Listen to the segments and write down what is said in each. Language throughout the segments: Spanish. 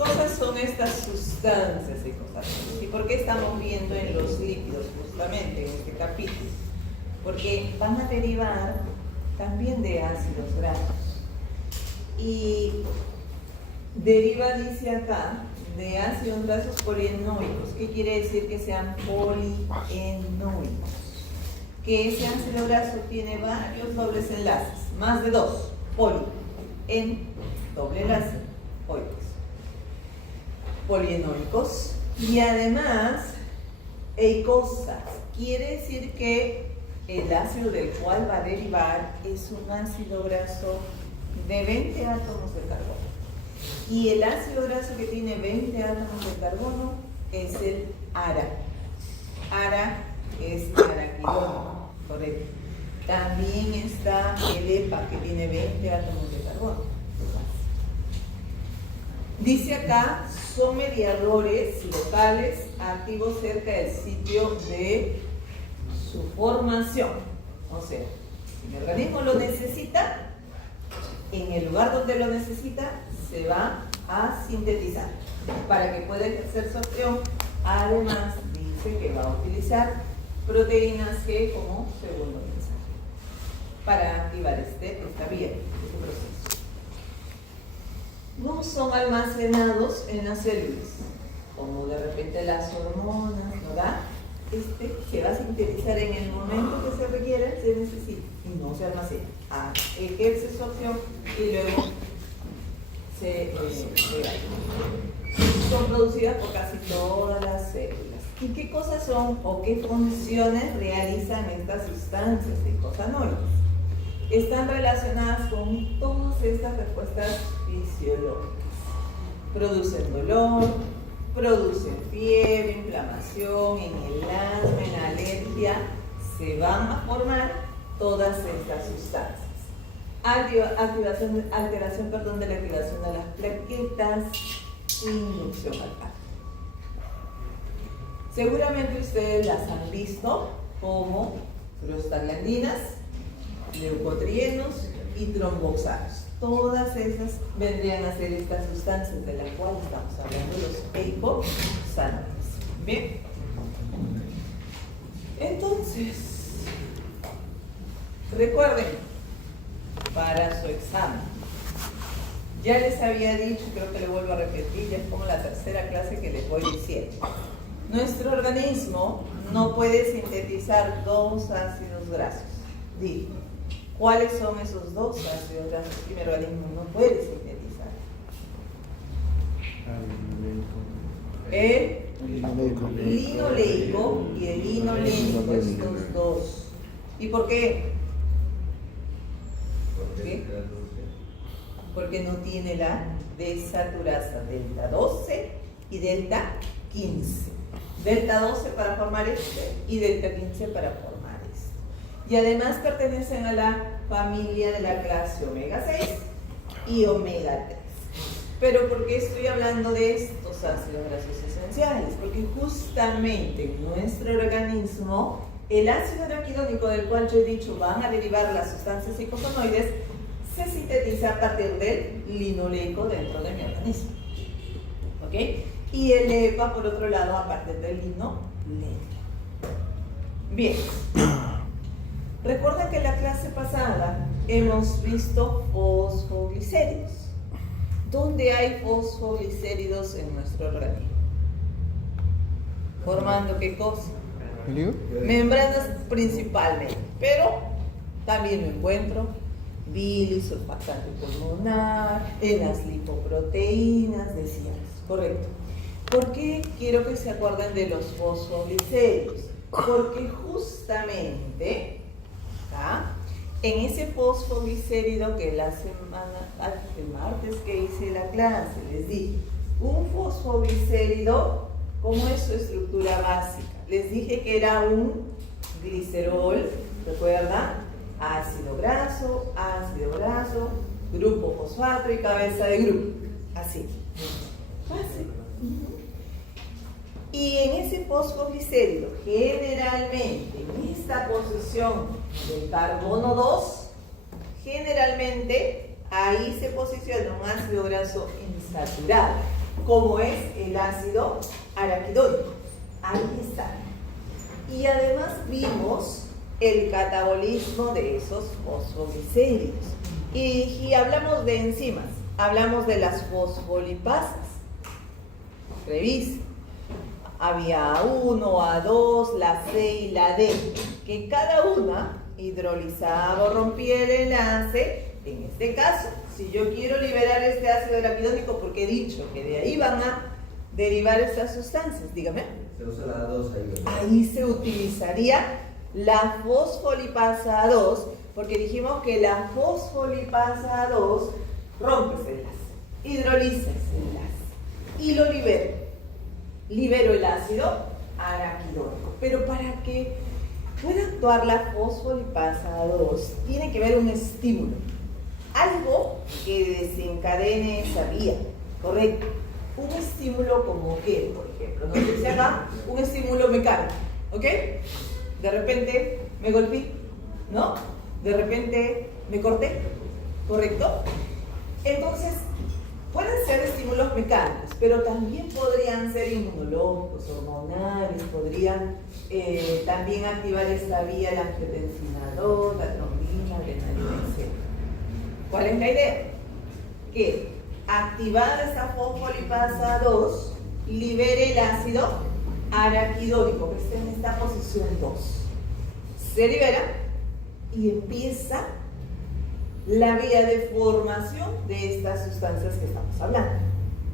cosas son estas sustancias psicosónicas? ¿Y por qué estamos viendo en los lípidos justamente en este capítulo? Porque van a derivar también de ácidos grasos. Y deriva, dice acá, de ácidos grasos polienoicos. ¿Qué quiere decir que sean polienoicos? Que ese ácido graso tiene varios dobles enlaces, más de 2, poli, en doble enlace, oicos, polienoicos, y además eicosas. Quiere decir que el ácido del cual va a derivar es un ácido graso de 20 átomos de carbono. Y el ácido graso que tiene 20 átomos de carbono es el ARA. ARA es araquidónico, correcto. También está el EPA, que tiene 20 átomos de carbono. Dice acá, son mediadores locales activos cerca del sitio de su formación. O sea, si el organismo lo necesita, en el lugar donde lo necesita, se va a sintetizar para que pueda ejercer su acción. Además, dice que va a utilizar proteínas G como segundo mensaje para activar esta vía, este proceso. No son almacenados en las células, como de repente las hormonas, ¿verdad? Se va a sintetizar en el momento que se requiera, se necesita, y no se almacena. Ejerce su acción y luego se son producidas por casi todas las células. ¿Y qué cosas son o qué funciones realizan estas sustancias eicosanoides? Están relacionadas con todas estas respuestas fisiológicas. Producen dolor, producen fiebre, inflamación en el asma, en la alergia. Se van a formar todas estas sustancias. Alteración de la activación de las plaquetas, inducción al parto. Seguramente ustedes las han visto como prostaglandinas, leucotrienos y tromboxanos. Todas esas vendrían a ser estas sustancias de las cuales estamos hablando, los eicosanoides. Bien. Entonces, recuerden, para su examen, ya les había dicho, creo que le vuelvo a repetir, ya es como la tercera clase que les voy diciendo. Nuestro organismo no puede sintetizar dos ácidos grasos. Digo, ¿cuáles son esos dos ácidos grasos que mi organismo no puede sintetizar? El linoleico y el linolénico, estos dos. ¿Y por qué? ¿Por qué? Porque no tiene la desaturasa delta 12 y delta 15. Delta 12 para formar este y delta 15 para formar este. Y además pertenecen a la familia de la clase omega 6 y omega 3. Pero ¿por qué estoy hablando de estos ácidos grasos esenciales? Porque justamente en nuestro organismo el ácido araquidónico del cual yo he dicho van a derivar las sustancias eicosanoides se sintetiza a partir del linoleico dentro de mi organismo. ¿Ok? Y el EPA, por otro lado, a partir del linolénico. Bien. Recuerden que en la clase pasada hemos visto fosfoglicéridos. ¿Dónde hay fosfoglicéridos en nuestro organismo? ¿Formando qué cosa? Membranas principalmente, pero también lo encuentro bilis, surfactante pulmonar, en las lipoproteínas, decíamos, correcto. ¿Por qué quiero que se acuerden de los fosfoglicéridos? Porque justamente en ese fosfoglicérido que la semana, el martes que hice la clase, les dije, un fosfoglicérido, ¿cómo es su estructura básica? Les dije que era un glicerol, ¿recuerdan? Ácido graso, grupo fosfato y cabeza de grupo. Así. Fácil. Y en ese fosfoglicérido, generalmente, en esta posición del carbono 2, generalmente ahí se posiciona un ácido graso insaturado. como es el ácido araquidónico. Ahí está. Y además vimos el catabolismo de esos fosfoglicéridos. Y hablamos de enzimas, hablamos de las fosfolipasas. Revisen. Había A1, A2, la C y la D, que cada una hidrolizaba o rompía el enlace. En este caso, si yo quiero liberar este ácido araquidónico, porque he dicho que de ahí van a derivar estas sustancias, dígame. Se usa la A2 ahí, ¿verdad? Ahí se utilizaría la fosfolipasa 2, porque dijimos que la fosfolipasa 2 rompe ese enlace, hidroliza ese enlace y lo libero. Libero el ácido araquidónico. Pero para que pueda actuar la fosfolipasa 2, tiene que haber un estímulo. Algo que desencadene esa vía, ¿correcto? Un estímulo como que, por ejemplo, no sé si acá, un estímulo mecánico, ¿ok? De repente me golpeé, ¿no? De repente me corté, ¿correcto? Entonces, pueden ser estímulos mecánicos, pero también podrían ser inmunológicos, hormonales, podrían también activar esta vía, la angiotensina 2, la trombina, la adrenalina, etc. ¿Cuál es la idea? Que activada esta fosfolipasa 2 libere el ácido araquidónico, que está en esta posición 2. Se libera y empieza la vía de formación de estas sustancias que estamos hablando.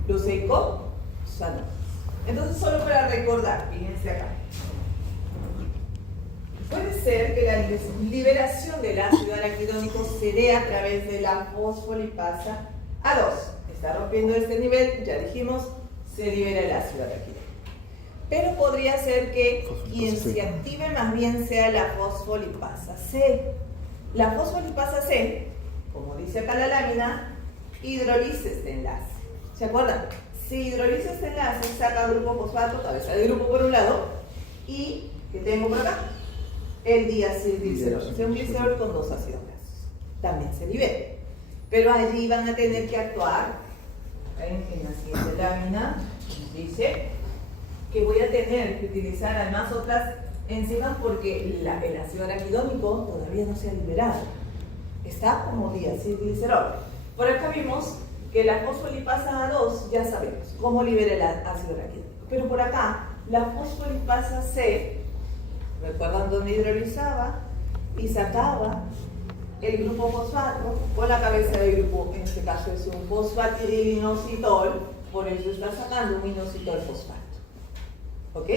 Los eicosanoides. Entonces, solo para recordar, fíjense acá. Puede ser que la liberación del ácido araquidónico se dé a través de la fosfolipasa A2. Está rompiendo este nivel, ya dijimos, se libera el ácido araquidónico. Pero podría ser que quien se active más bien sea la fosfolipasa C. La fosfolipasa C, como dice acá la lámina, hidroliza este enlace. ¿Se acuerdan? Si hidroliza este enlace, saca grupo fosfato, cabeza de grupo por un lado, y ¿qué tengo por acá? El diacilglicerol. O sea, un glicerol con dos ácidos grasos. También se libera. Pero allí van a tener que actuar, en la siguiente lámina, dice que voy a tener que utilizar además otras enzimas porque el ácido araquidónico todavía no se ha liberado. Está como diacilglicerol. Por acá vimos que la fosfolipasa A2 ya sabemos cómo libera el ácido araquidónico. Pero por acá, la fosfolipasa C, ¿recuerdan dónde hidrolizaba? Y sacaba el grupo fosfato con la cabeza del grupo, en este caso es un fosfatidinoxitol, por eso está sacando un inositol fosfato. ¿Ok?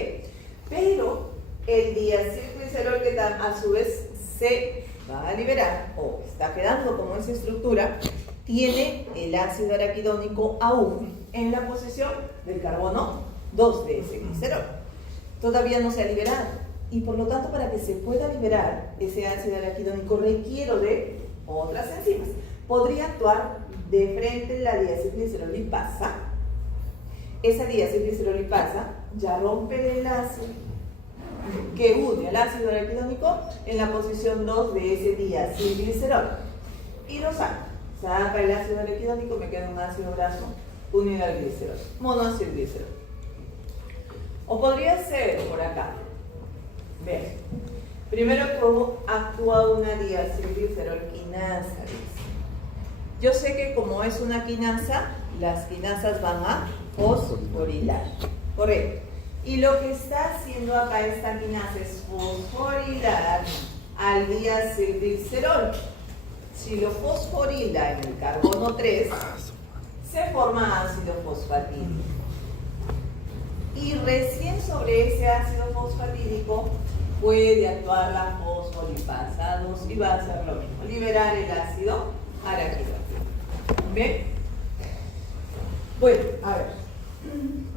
Pero el diacilglicerol, que a su vez se va a liberar, o está quedando como esa estructura, tiene el ácido araquidónico aún en la posición del carbono 2 de ese glicerol. Todavía no se ha liberado. Y por lo tanto, para que se pueda liberar ese ácido araquidónico, requiero de otras enzimas. Podría actuar de frente la diacilglicerolipasa. Esa diacilglicerolipasa ya rompe el enlace que une al ácido araquidónico en la posición 2 de ese diacilglicerol. Y lo saca. Saca el ácido araquidónico, me queda un ácido graso unido al glicerol, monoacilglicerol. O podría ser por acá. Vean, primero cómo actúa una diacilglicerol-quinasa. Yo sé que como es una quinasa, las quinasas van a fosforilar, correcto. Y lo que está haciendo acá esta quinasa es fosforilar al diacilglicerol. Si lo fosforila en el carbono 3, se forma ácido fosfatídico. Y recién sobre ese ácido fosfatídico puede actuar la fosfolipasa 2 y va a hacer lo mismo, liberar el ácido araquidónico. ¿Ven? Bueno, a ver.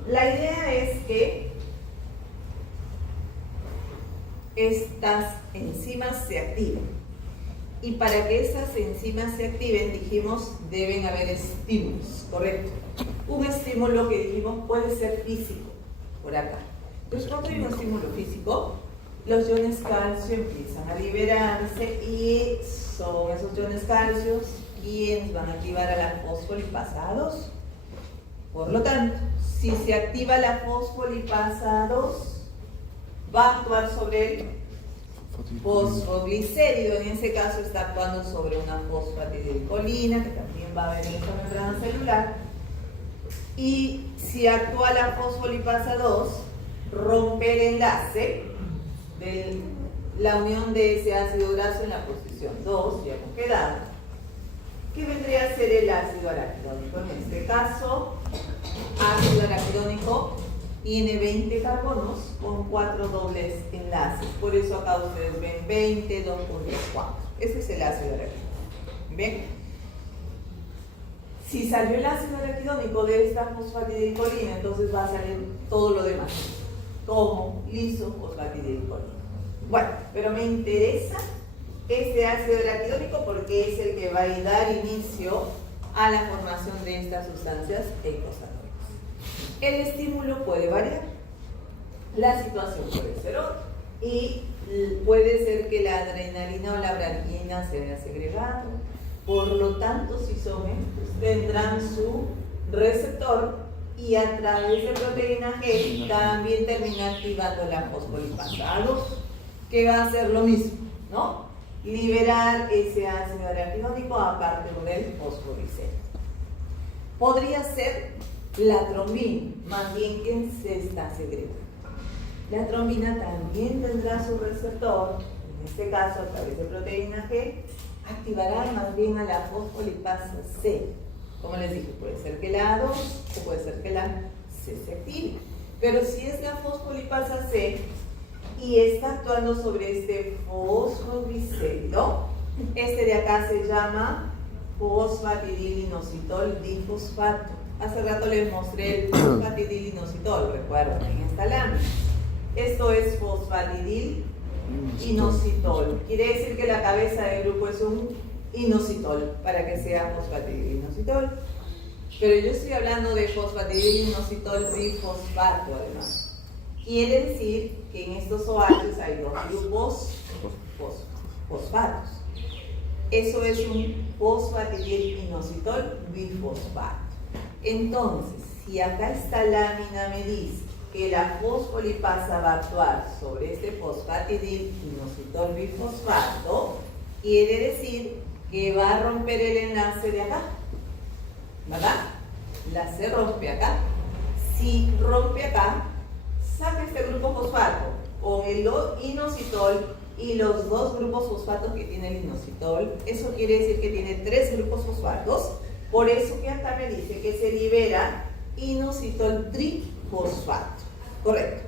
La idea es que estas enzimas se activen. Y para que esas enzimas se activen, dijimos, deben haber estímulos, ¿correcto? Un estímulo que dijimos puede ser físico, por acá. Entonces, cuando hay un estímulo físico, los iones calcio empiezan a liberarse y son esos iones calcios quienes van a activar a la fosfolipasa 2. Por lo tanto, si se activa la fosfolipasa 2, va a actuar sobre el fosfoglicérido. En ese caso está actuando sobre una fosfatidilcolina, que también va a venir con membrana celular. Y si actúa la fosfolipasa 2, rompe el enlace de la unión de ese ácido graso en la posición 2, ya hemos quedado. ¿Qué vendría a ser el ácido araquidónico? En este caso, ácido araquidónico tiene 20 carbonos con 4 dobles enlaces. Por eso acá ustedes ven 20, 2 por 10, 4. Ese es el ácido araquidónico. ¿Bien? Si salió el ácido araquidónico de esta fosfatidilcolina, entonces va a salir todo lo demás, como lisofosfatidilcolina. Bueno, pero me interesa este ácido araquidónico porque es el que va a dar inicio a la formación de estas sustancias eicosanoides. El estímulo puede variar, la situación puede ser otra, y puede ser que la adrenalina o la bradquina se haya segregado. Por lo tanto, si son estos, tendrán su receptor y a través de proteína G también termina activando la fosfolipasa 2, que va a hacer lo mismo, ¿no? Liberar ese ácido araquidónico aparte del fosfoglicérido. Podría ser la trombina, más bien que se está segregando. La trombina también tendrá su receptor, en este caso a través de proteína G, activará más bien a la fosfolipasa C. Como les dije, puede ser que la A2 o puede ser que la C se active. Pero si es la fosfolipasa C y está actuando sobre este fosfoglicérido, este de acá se llama fosfatidilinositol difosfato. Hace rato les mostré el fosfatidilinositol, recuerdan, en esta lámina. Esto es fosfatidilinositol. Quiere decir que la cabeza del grupo es un inositol, para que sea fosfatidilinositol. Pero yo estoy hablando de fosfatidilinositol bifosfato, además. Quiere decir que en estos OH hay dos grupos fosfatos. Eso es un fosfatidilinositol bifosfato. Entonces, si acá esta lámina me dice que la fosfolipasa va a actuar sobre este fosfatidilinositol bifosfato, quiere decir que va a romper el enlace de acá, ¿verdad? La C rompe acá. Si rompe acá, saca este grupo fosfato con el inositol y los dos grupos fosfatos que tiene el inositol. Eso quiere decir que tiene 3 grupos fosfatos. Por eso que acá me dice que se libera inositol trifosfato. Correcto.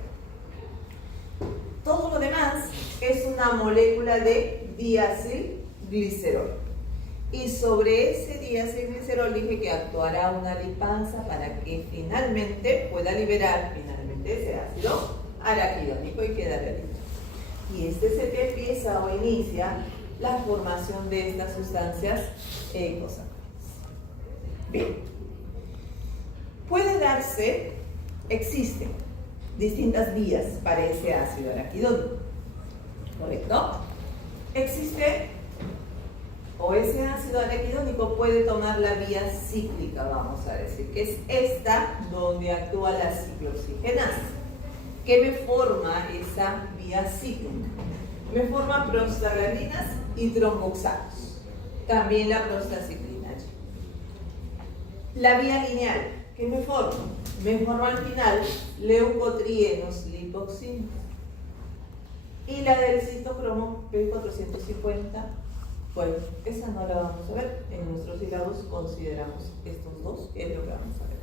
Todo lo demás es una molécula de diacilglicerol. Y sobre ese diacilglicerol dije que actuará una lipasa para que finalmente pueda liberar ese ácido araquidónico y quedará listo. Y este es el que empieza o inicia la formación de estas sustancias eicosanoides. Bien. Puede darse, existen distintas vías para ese ácido araquidónico. ¿Correcto? Existe, o ese ácido araquidónico puede tomar la vía cíclica, vamos a decir, que es esta donde actúa la ciclooxigenasa. ¿Qué me forma esa vía cíclica? Me forma prostaglandinas y tromboxanos. También la prostaciclina. La vía lineal, ¿qué me forma? Me forma al final leucotrienos lipoxinas. Y la del citocromo P450, bueno, esa no la vamos a ver. En nuestros sílabos consideramos estos dos, que es lo que vamos a ver.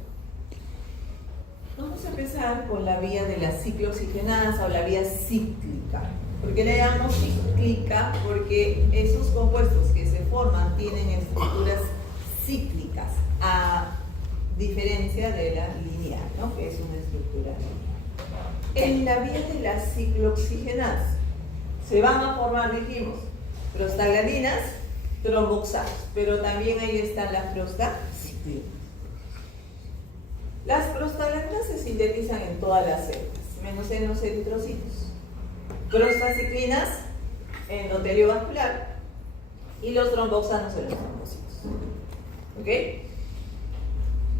Vamos a empezar con la vía de la ciclooxigenasa o la vía cíclica. ¿Por qué le llamamos cíclica? Porque esos compuestos que se forman tienen estructuras cíclicas, a diferencia de la lineal, ¿no? Que es una estructura lineal. En la vía de la ciclooxigenasa se van a formar, dijimos, prostaglandinas, tromboxanos, pero también ahí están las prostaciclinas. Las prostaglandinas se sintetizan en todas las células, menos en los eritrocitos. Prostaciclinas, endotelio vascular, y los tromboxanos en los trombocitos. ¿Ok?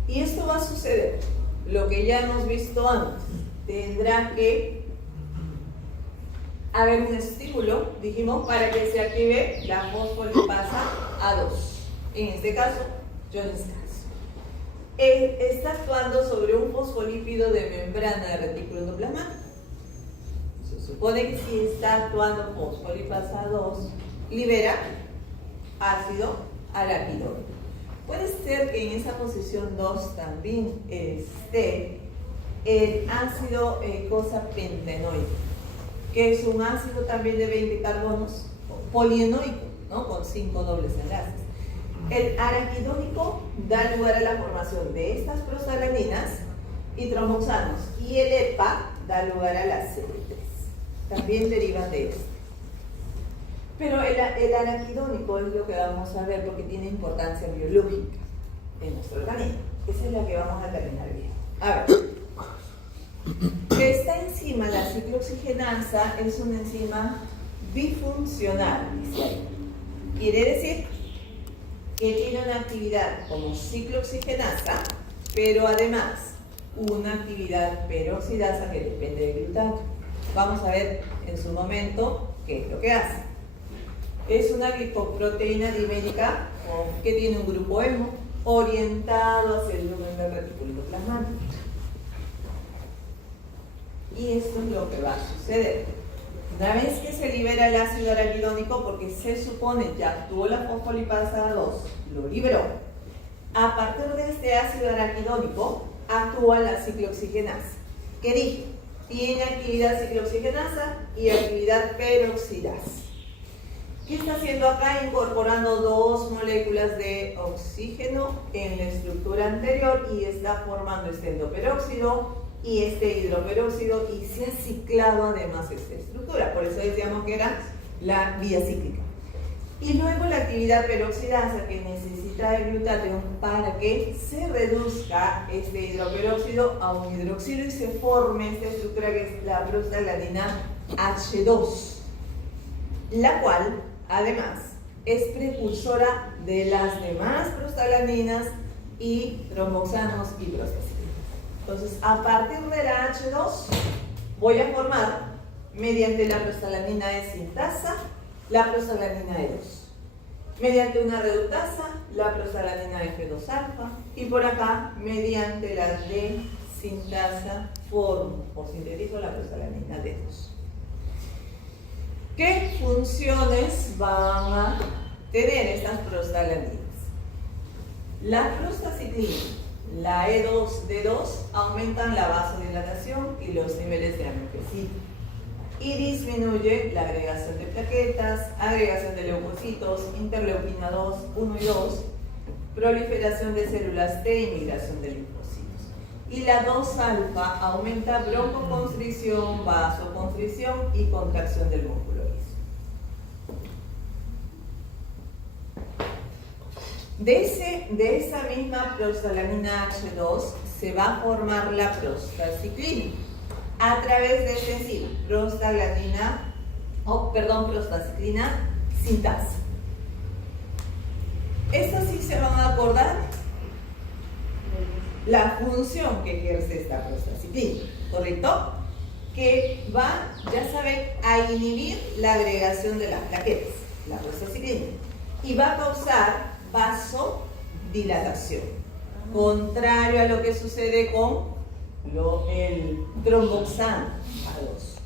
Y esto va a suceder, lo que ya hemos visto antes. Tendrá que haber un estímulo, dijimos, para que se active la fosfolipasa A2. En este caso, yo descanso. Está actuando sobre un fosfolípido de membrana de retículo endoplasmático. Se supone que si está actuando fosfolipasa A2, libera ácido araquidónico. Puede ser que en esa posición 2 también esté el ácido eicosapentaenoico, que es un ácido también de 20 carbonos polienoico, ¿no? Con 5 dobles enlaces. El araquidónico da lugar a la formación de estas prostaglandinas y tromboxanos, y el EPA da lugar a las CB3. También derivan de esto. Pero el araquidónico es lo que vamos a ver porque tiene importancia biológica en nuestro organismo. Esa es la que vamos a terminar bien. A ver. Esta enzima, la ciclooxigenasa, es una enzima bifuncional, dice ahí. Quiere decir que tiene una actividad como ciclooxigenasa, pero además una actividad peroxidasa que depende del glutato. Vamos a ver en su momento qué es lo que hace. Es una glicoproteína dimérica que tiene un grupo hemo orientado hacia el lumen del retículo endoplasmático. Y esto es lo que va a suceder. Una vez que se libera el ácido araquidónico, porque se supone que actuó la fosfolipasa A2, lo liberó. A partir de este ácido araquidónico actúa la ciclooxigenasa, que dije, tiene actividad ciclooxigenasa y actividad peroxidasa. ¿Qué está haciendo acá? Incorporando dos moléculas de oxígeno en la estructura anterior y está formando este endoperóxido y este hidroperóxido y se ha ciclado además esta estructura. Por eso decíamos que era la vía cíclica. Y luego la actividad peroxidasa que necesita el glutatión para que se reduzca este hidroperóxido a un hidroxilo y se forme esta estructura que es la prostaglandina H2, la cual además es precursora de las demás prostaglandinas y tromboxanos y prostaciclinas. Entonces, a partir de la H2 voy a formar, mediante la prostaglandina E sintasa, la prostaglandina E2. Mediante una reductasa, la prostaglandina F2 alfa. Y por acá, mediante la D sintasa, formo o sintetizo la prostaglandina D2. ¿Qué funciones van a tener estas prostaglandinas? La prostaciclina, la E2D2, aumentan la vasodilatación y los niveles de angiotensina y disminuye la agregación de plaquetas, agregación de leucocitos, interleuquina 2, 1 y 2, proliferación de células T y migración de linfocitos. Y la 2-alfa aumenta broncoconstricción, vasoconstricción y contracción del músculo liso. De esa misma prostaglandina H2 se va a formar la prostaciclina a través de esta enzima, prostaciclina sintasa. Estas sí se van a acordar la función que ejerce esta prostaciclina, ¿correcto? Que va, ya saben, a inhibir la agregación de las plaquetas, la prostaciclina, y va a causar vasodilatación, contrario a lo que sucede con el tromboxano A2.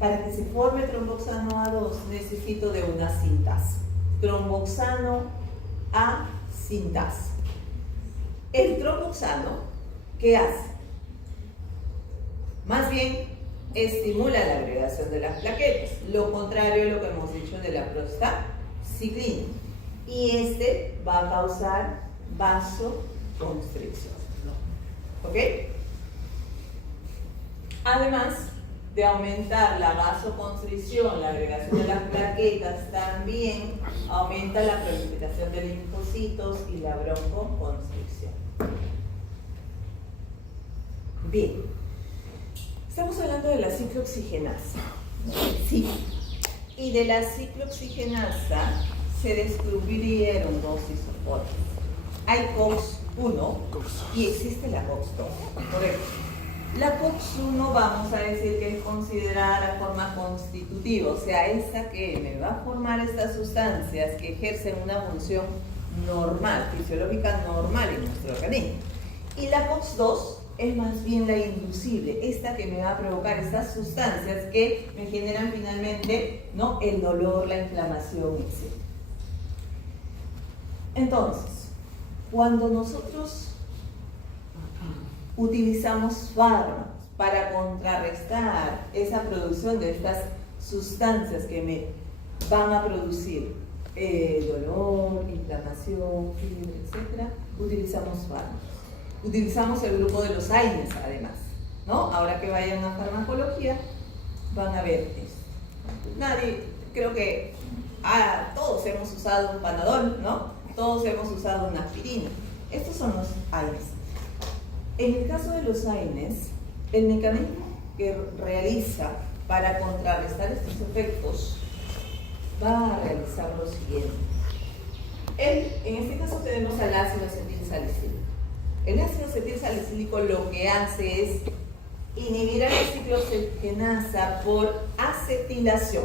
Para que se forme tromboxano A2 necesito de una sintasa, tromboxano A sintasa. El tromboxano, ¿qué hace? Más bien estimula la agregación de las plaquetas, lo contrario a lo que hemos dicho de la prostaciclina, y este va a causar vasoconstricción. ¿Ok? Además de aumentar la vasoconstricción, la agregación de las plaquetas, también aumenta la proliferación de linfocitos y la broncoconstricción. Bien, estamos hablando de la ciclooxigenasa. Sí. Y de la ciclooxigenasa se descubrieron dos isoformas. Hay COX COX-1 y existe la COX-2, correcto. La COX-1 vamos a decir que es considerada la forma constitutiva, o sea, esa que me va a formar estas sustancias que ejercen una función normal, fisiológica normal en nuestro organismo. Y la COX-2 es más bien la inducible, esta que me va a provocar estas sustancias que me generan finalmente, ¿no?, el dolor, la inflamación, etc. Entonces, cuando nosotros utilizamos fármacos para contrarrestar esa producción de estas sustancias que me van a producir dolor, inflamación, fiebre, etc., utilizamos fármacos. Utilizamos el grupo de los AINES además, ¿no? Ahora que vayan a farmacología van a ver esto. Nadie, creo que todos hemos usado un Panadol, ¿no? Todos hemos usado una aspirina. Estos son los AINES. En el caso de los AINES, el mecanismo que realiza para contrarrestar estos efectos va a realizar lo siguiente. En este caso tenemos al ácido acetilsalicílico. El ácido acetilsalicílico lo que hace es inhibir a la ciclooxigenasa por acetilación.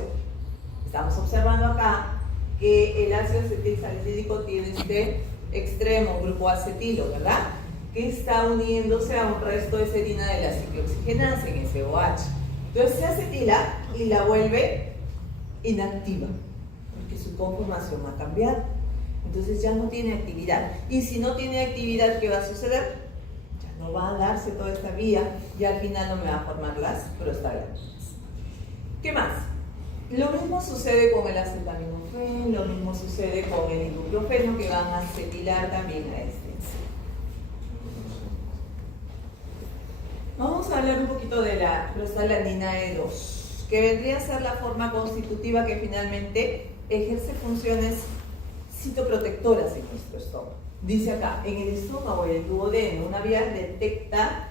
Estamos observando acá que el ácido acetilsalicílico tiene este extremo, grupo acetilo, ¿verdad?, que está uniéndose a un resto de serina de la ciclooxigenasa en SOH. Entonces se acetila y la vuelve inactiva, porque su conformación ha cambiado. Entonces ya no tiene actividad. Y si no tiene actividad, ¿qué va a suceder? Ya no va a darse toda esta vía y al final no me va a formar las prostaglandinas. ¿Qué más? Lo mismo sucede con el acetaminofén, lo mismo sucede con el ibuprofeno, que van a acetilar también a este. Vamos a hablar un poquito de la prostaglandina E2, que vendría a ser la forma constitutiva que finalmente ejerce funciones citoprotectoras en nuestro estómago. Dice acá, en el estómago y el duodeno, una vía detecta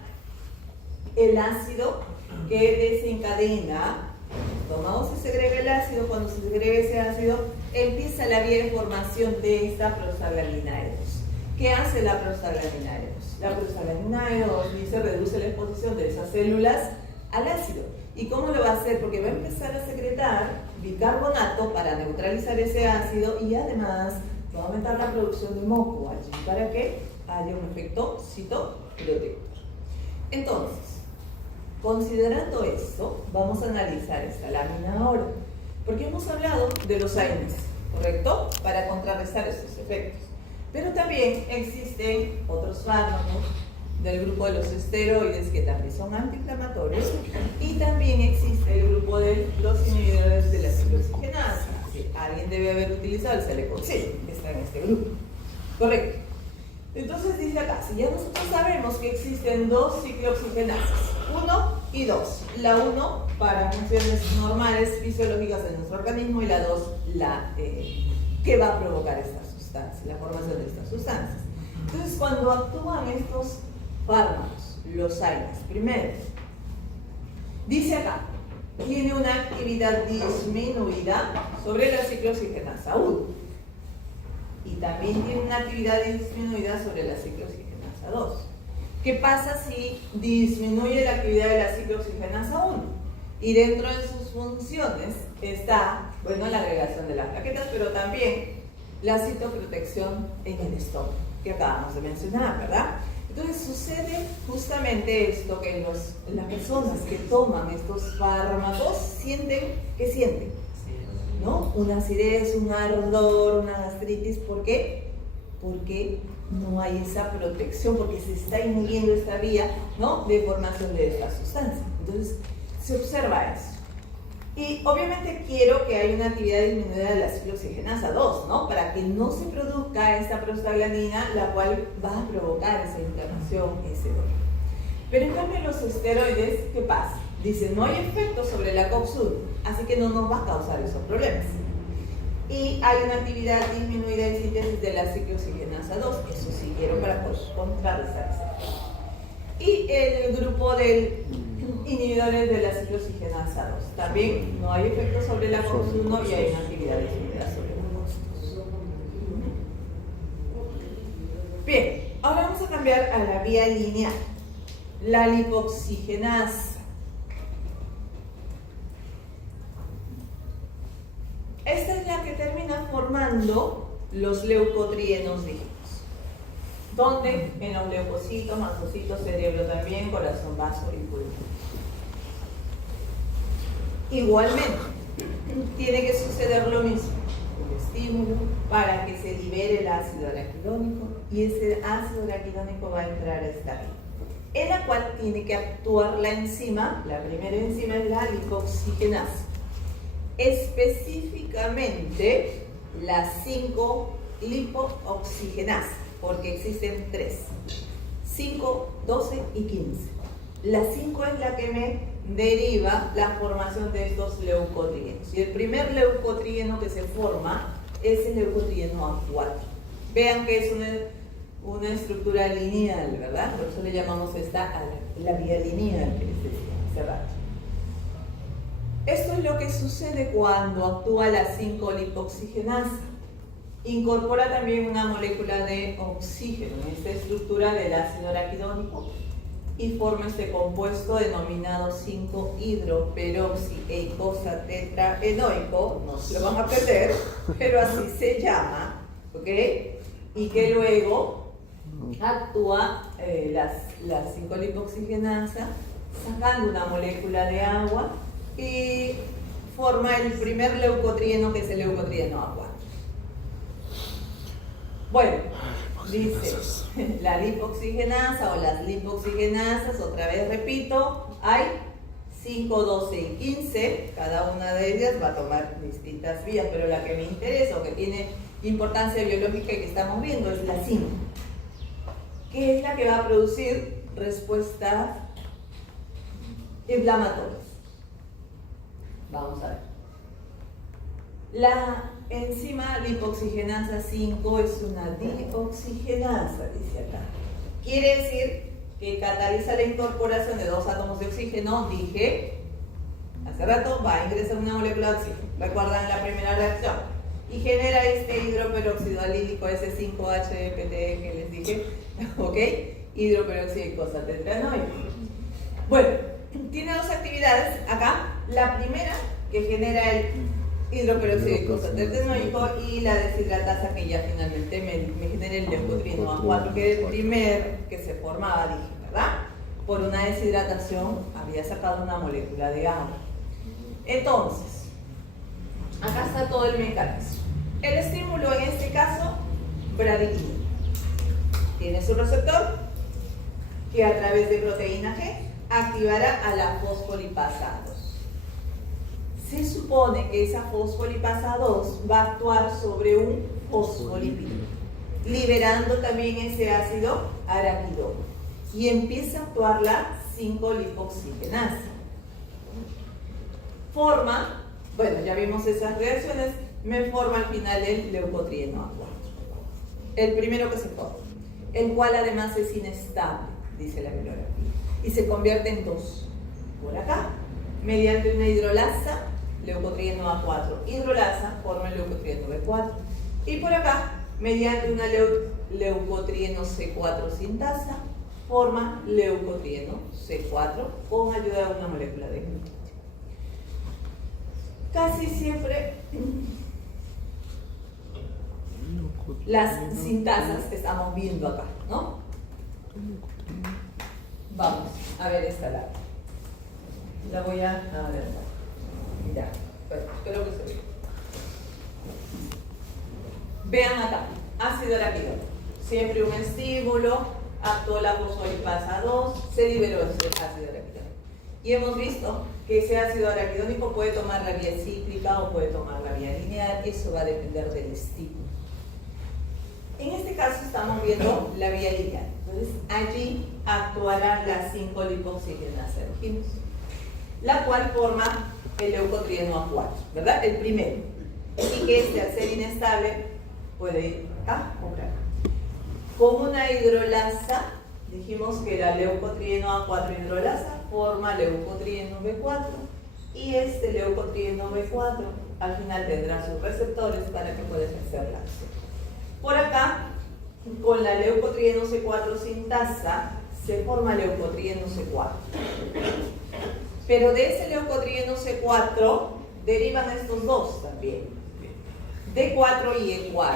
el ácido que desencadena. En el estómago se segrega el ácido, cuando se segrega ese ácido, empieza la vía de formación de esta prostaglandina E2. ¿Qué hace la prostaglandina E2? La prostaglandina E2 dice reduce la exposición de esas células al ácido. ¿Y cómo lo va a hacer? Porque va a empezar a secretar bicarbonato para neutralizar ese ácido y además va a aumentar la producción de moco allí para que haya un efecto citoprotector. Entonces, considerando esto, vamos a analizar esta lámina ahora, porque hemos hablado de los AINES, ¿correcto?, para contrarrestar estos efectos. Pero también existen otros fármacos del grupo de los esteroides que también son antiinflamatorios y también existe el grupo de los inhibidores de la ciclooxigenasa. Sí, alguien debe haber utilizado el celecoxib, que está en este grupo. Correcto. Entonces dice acá, si ya nosotros sabemos que existen dos ciclooxigenasas, 1 y 2. La 1 para funciones normales, fisiológicas de nuestro organismo, y la 2 la que va a provocar estas sustancias, la formación de estas sustancias. Entonces, cuando actúan estos fármacos, los AINES, primero, dice acá, tiene una actividad disminuida sobre la ciclooxigenasa 1 y también tiene una actividad disminuida sobre la ciclooxigenasa 2. ¿Qué pasa si disminuye la actividad de la ciclooxigenasa 1? Y dentro de sus funciones está, bueno, la agregación de las plaquetas, pero también la citoprotección en el estómago, que acabamos de mencionar, ¿verdad? Entonces sucede justamente esto, que las personas que toman estos fármacos sienten, ¿qué sienten? ¿No? Una acidez, un ardor, una gastritis. ¿Por qué? Porque no hay esa protección, porque se está inhibiendo esta vía, ¿no?, de formación de esta sustancia. Entonces se observa eso. Y obviamente quiero que haya una actividad disminuida de la ciclooxigenasa 2, ¿no?, para que no se produzca esta prostaglandina, la cual va a provocar esa inflamación, ese dolor. Pero en cambio los esteroides, ¿qué pasa? Dicen, no hay efecto sobre la COX-1, así que no nos va a causar esos problemas. Y hay una actividad disminuida en síntesis de la ciclooxigenasa 2, eso sí quiero para contrarrestar eso. Y el grupo de inhibidores de la ciclooxigenasa 2, también no hay efecto sobre la COX-1 y hay una actividad disminuida sobre la COX-2. Bien, ahora vamos cambiar a la vía lineal, la lipoxigenasa. Esta es la que termina formando los leucotrienos, dijimos. ¿Dónde? En los leucocitos, mastocitos, cerebro también, corazón, vaso y pulmón. Igualmente, tiene que suceder lo mismo. El estímulo para que se libere el ácido araquidónico y ese ácido araquidónico va a entrar a esta vía, en la cual tiene que actuar la enzima. La primera enzima es la lipoxigenasa. Específicamente la 5-lipooxigenasa, porque existen 3, 5, 12 y 15. La 5 es la que me deriva la formación de estos leucotrienos. Y el primer leucotrieno que se forma es el leucotrieno A4. Vean que es una estructura lineal, ¿verdad? Por eso le llamamos esta a la vía lineal que les decía hace rato. Esto es lo que sucede cuando actúa la 5-lipoxigenasa. Incorpora también una molécula de oxígeno en esta estructura del ácido araquidónico y forma este compuesto denominado 5-hidroperoxieicossatetraenoico. No se lo van a perder, pero así se llama, ¿ok? Y que luego actúa la 5-lipoxigenasa sacando una molécula de agua y forma el primer leucotrieno, que es el leucotrieno A4. Bueno, dice la lipoxigenasa o las lipoxigenasas, otra vez repito, hay 5, 12 y 15, cada una de ellas va a tomar distintas vías, pero la que me interesa o que tiene importancia biológica y que estamos viendo es la 5, que es la que va a producir respuestas inflamatorias. Vamos a ver. La enzima lipoxigenasa 5 es una dioxigenasa, dice acá. Quiere decir que cataliza la incorporación de 2 átomos de oxígeno, dije hace rato, va a ingresar una molécula de oxígeno. ¿Recuerdan la primera reacción? Y genera este hidroperóxido alílico, ese 5-HPT que les dije, ¿ok? Hidroperoxieicossatetraenoico. Bueno, tiene 2 actividades acá. La primera, que genera el hidroperoxieicossatetraenoico, y la deshidratasa, que ya finalmente me genera el leucotrieno A4, que es el primer que se formaba, dije, ¿verdad? Por una deshidratación había sacado una molécula de agua. Entonces, acá está todo el mecanismo. El estímulo en este caso, bradykinin. Tiene su receptor que a través de proteína G activará a la fosfolipasa 2. Se supone que esa fosfolipasa 2 va a actuar sobre un fosfolípido, liberando también ese ácido araquidónico, y empieza a actuar la 5-lipoxigenasa. Forma, bueno, ya vimos esas reacciones, me forma al final el leucotrieno A4. El primero que se forma, el cual además es inestable, dice la bibliografía, y se convierte en 2. Por acá, mediante una hidrolasa, leucotrieno A4, hidrolasa, forma el leucotrieno B4. Y por acá, mediante una leucotrieno C4 sintasa, forma leucotrieno C4 con ayuda de una molécula de glutatión. Casi siempre las sintasas que estamos viendo acá, ¿no? Vamos a ver esta lado. La voy a ver. Ya, espero que se vea. Vean acá, ácido araquidónico. Siempre un estímulo, actuó la fosfolipasa 2, se liberó ese ácido araquidónico. Y hemos visto que ese ácido araquidónico puede tomar la vía cíclica o puede tomar la vía lineal, eso va a depender del estímulo. En este caso estamos viendo la vía lineal. Entonces allí actuará la 5-lipoxigenasa, dijimos, la cual forma el leucotrieno A4, ¿verdad? El primero. Y que este, al ser inestable, puede ir acá o acá. Con una hidrolasa, dijimos que la leucotrieno A4 hidrolasa forma leucotrieno B4, y este leucotrieno B4 al final tendrá sus receptores para que pueda ejercer la acción. Por acá con la leucotrieno C4 sintasa se forma leucotrieno C4. Pero de ese leucotrieno C4 derivan estos dos también, D4 y E4.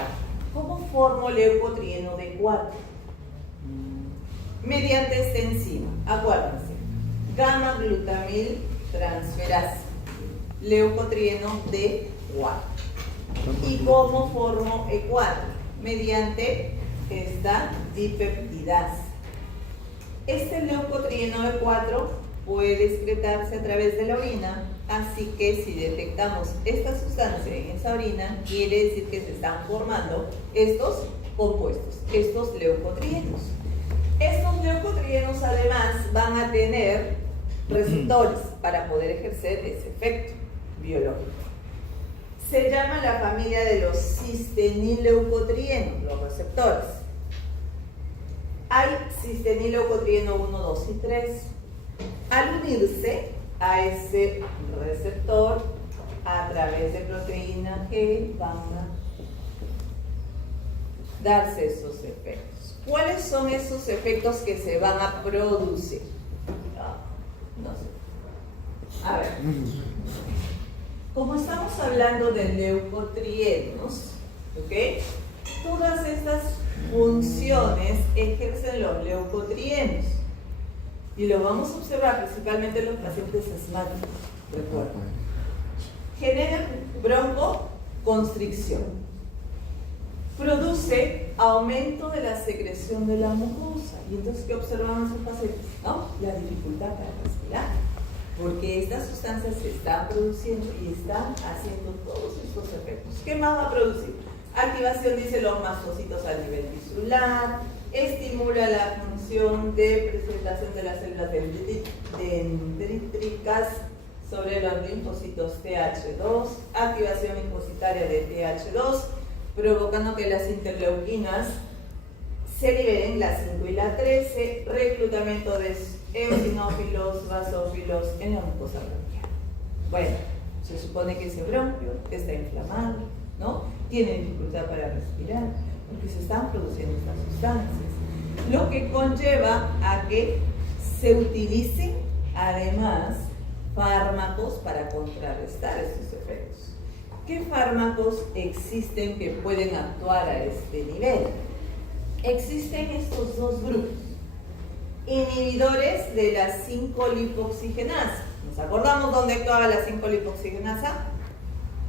¿Cómo formo leucotrieno D4? Mediante esta enzima, acuérdense, gamma-glutamil transferasa, leucotrieno D4. ¿Y cómo formo E4? Mediante esta dipeptidasa. Este leucotrieno E4 puede excretarse a través de la orina, así que si detectamos esta sustancia en esa orina, quiere decir que se están formando estos compuestos, estos leucotrienos. Estos leucotrienos además van a tener receptores para poder ejercer ese efecto biológico. Se llama la familia de los cistenileucotrienos, los receptores. Hay cistenileucotrieno 1, 2 y 3. Al unirse a ese receptor a través de proteína G van a darse esos efectos. ¿Cuáles son esos efectos que se van a producir? No sé. A ver. Como estamos hablando de leucotrienos, ¿ok? Todas estas funciones ejercen los leucotrienos. Y lo vamos a observar principalmente en los pacientes asmáticos. Recuerden. Genera broncoconstricción. Produce aumento de la secreción de la mucosa. ¿Y entonces qué observamos en pacientes? ¿No? La dificultad para respirar. Porque estas sustancias se están produciendo y están haciendo todos estos efectos. ¿Qué más va a producir? Activación, dice, los mastocitos a nivel tisular, estimula la función de presentación de las células dendríticas sobre los linfocitos TH2, activación linfocitaria de TH2, provocando que las interleuquinas se liberen, la 5 y la 13, reclutamiento de eosinófilos, basófilos en la mucosa bronquial. Bueno, se supone que ese bronquio está inflamado, ¿no? Tiene dificultad para respirar, porque se están produciendo estas sustancias. Lo que conlleva a que se utilicen, además, fármacos para contrarrestar estos efectos. ¿Qué fármacos existen que pueden actuar a este nivel? Existen estos dos grupos. Inhibidores de la 5-lipoxigenasa. ¿Nos acordamos dónde actuaba la 5-lipoxigenasa?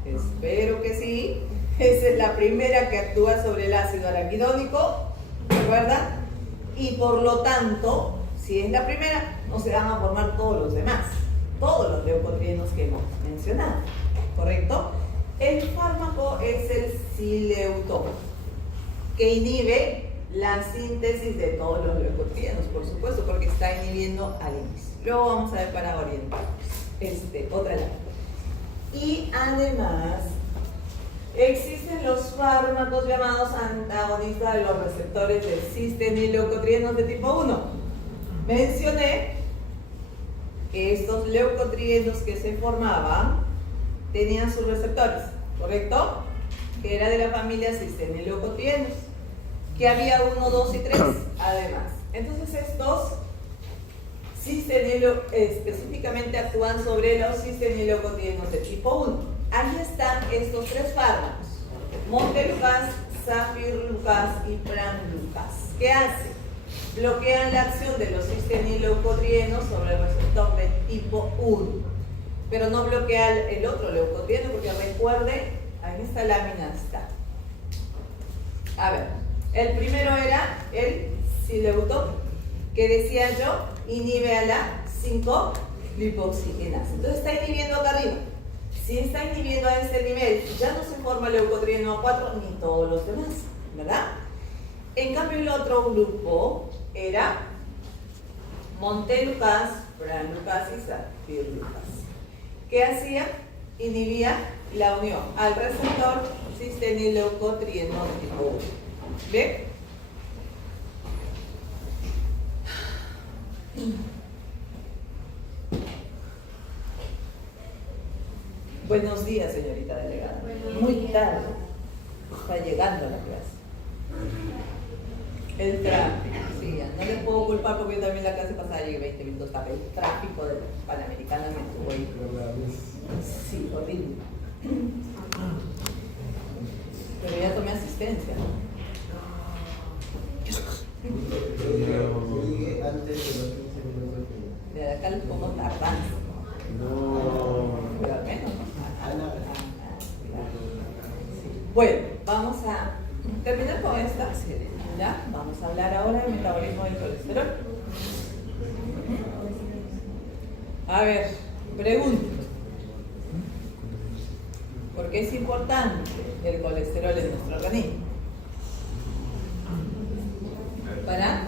Espero que sí. Esa es la primera que actúa sobre el ácido araquidónico, ¿recuerdan? Y por lo tanto, si es la primera, no se van a formar todos los demás, todos los leucotrienos que hemos mencionado, ¿correcto? El fármaco es el Xileuton, que inhibe la síntesis de todos los leucotrienos, por supuesto, porque está inhibiendo al inicio. Luego vamos a ver para orientarnos. Otra lámina. Y además, existen los fármacos llamados antagonistas de los receptores de cistenileucotrienos de tipo 1. Mencioné que estos leucotrienos que se formaban tenían sus receptores, ¿correcto? Que era de la familia cistenileucotrienos, que había 1, 2 y 3 además. Entonces estos específicamente actúan sobre los cistenileucotrienos de tipo 1. Ahí están estos tres fármacos: montelukast, zafirlukast y pramlukast. ¿Qué hacen? Bloquean la acción de los cistenileucotrienos sobre el receptor de tipo 1. Pero no bloquea el otro leucotrieno, porque recuerde, en esta lámina está. A ver, el primero era el Xileuton, que decía yo, inhibe a la 5-lipoxigenasa. Entonces está inhibiendo acá arriba. Si está inhibiendo a este nivel, ya no se forma leucotrieno 4 ni todos los demás, ¿verdad? En cambio, el otro grupo era montelukast, pramlukast y zafirlukast. ¿Qué hacía? Inhibía la unión al receptor cistenileucotrieno de tipo 1. ¿Bien? Buenos días, señorita delegada. Muy tarde. Está llegando a la clase. El tráfico, sí, ya. No les puedo culpar porque yo también la clase pasada llegué 20 minutos tarde. El tráfico de Panamericana me tuvo ahí. Sí, horrible. Pero ya tomé asistencia. Yo llegué antes de los 15 minutos. De acá les pongo tardanza. No. Pero al menos, ¿no? Bueno, vamos a terminar con esta serie, ¿ya? Vamos a hablar ahora del metabolismo del colesterol. A ver, pregunta. ¿Por qué es importante el colesterol en nuestro organismo? Para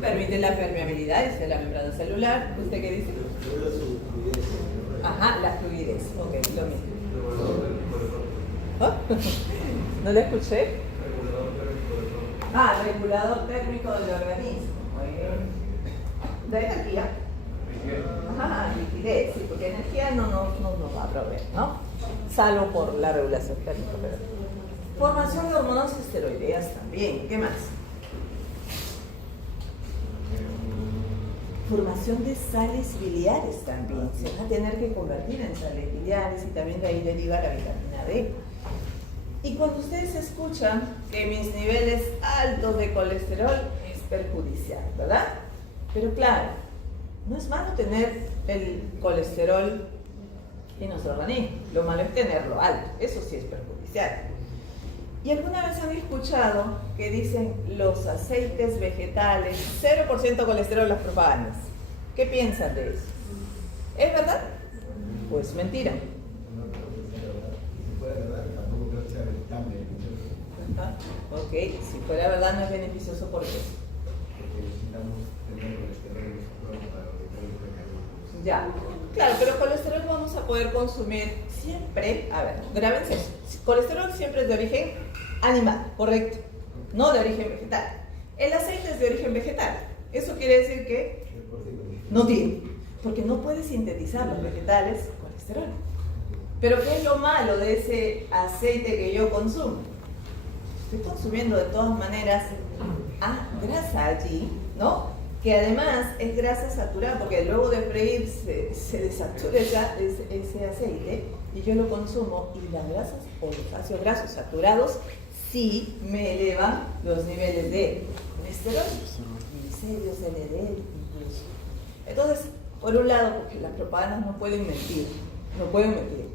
permite la permeabilidad de la membrana celular. ¿Usted qué dice? Ajá, la fluidez. Ok, lo mismo. ¿Oh? ¿No le escuché? Ah, regulador térmico del organismo. Muy bien. De energía. Ajá, liquidez, sí, porque energía no nos va a proveer, ¿no? Salvo por la regulación térmica. Pero... formación de hormonas esteroideas también. ¿Qué más? Formación de sales biliares también. Se van a tener que convertir en sales biliares y también de ahí deriva la vitamina D. Y cuando ustedes escuchan que mis niveles altos de colesterol es perjudicial, ¿verdad? Pero claro, no es malo tener el colesterol en nuestro organismo. Lo malo es tenerlo alto. Eso sí es perjudicial. ¿Y alguna vez han escuchado que dicen los aceites vegetales, 0% colesterol las propagandas? ¿Qué piensan de eso? ¿Es verdad? Pues mentira. Ok, si fuera verdad no es beneficioso, ¿por qué? Ya, claro, pero colesterol vamos a poder consumir siempre, a ver, grábense eso. Colesterol siempre es de origen animal, correcto, no de origen vegetal. El aceite es de origen vegetal, eso quiere decir que no tiene, porque no puede sintetizar los vegetales colesterol. Pero ¿qué es lo malo de ese aceite que yo consumo? Estoy consumiendo de todas maneras grasa allí, ¿no? Que además es grasa saturada, porque luego de freír se desatura ese aceite y yo lo consumo, y las grasas o los ácidos grasos saturados sí me elevan los niveles de colesterol, triglicéridos, LDL incluso. Entonces, por un lado, porque las propagandas no pueden mentir.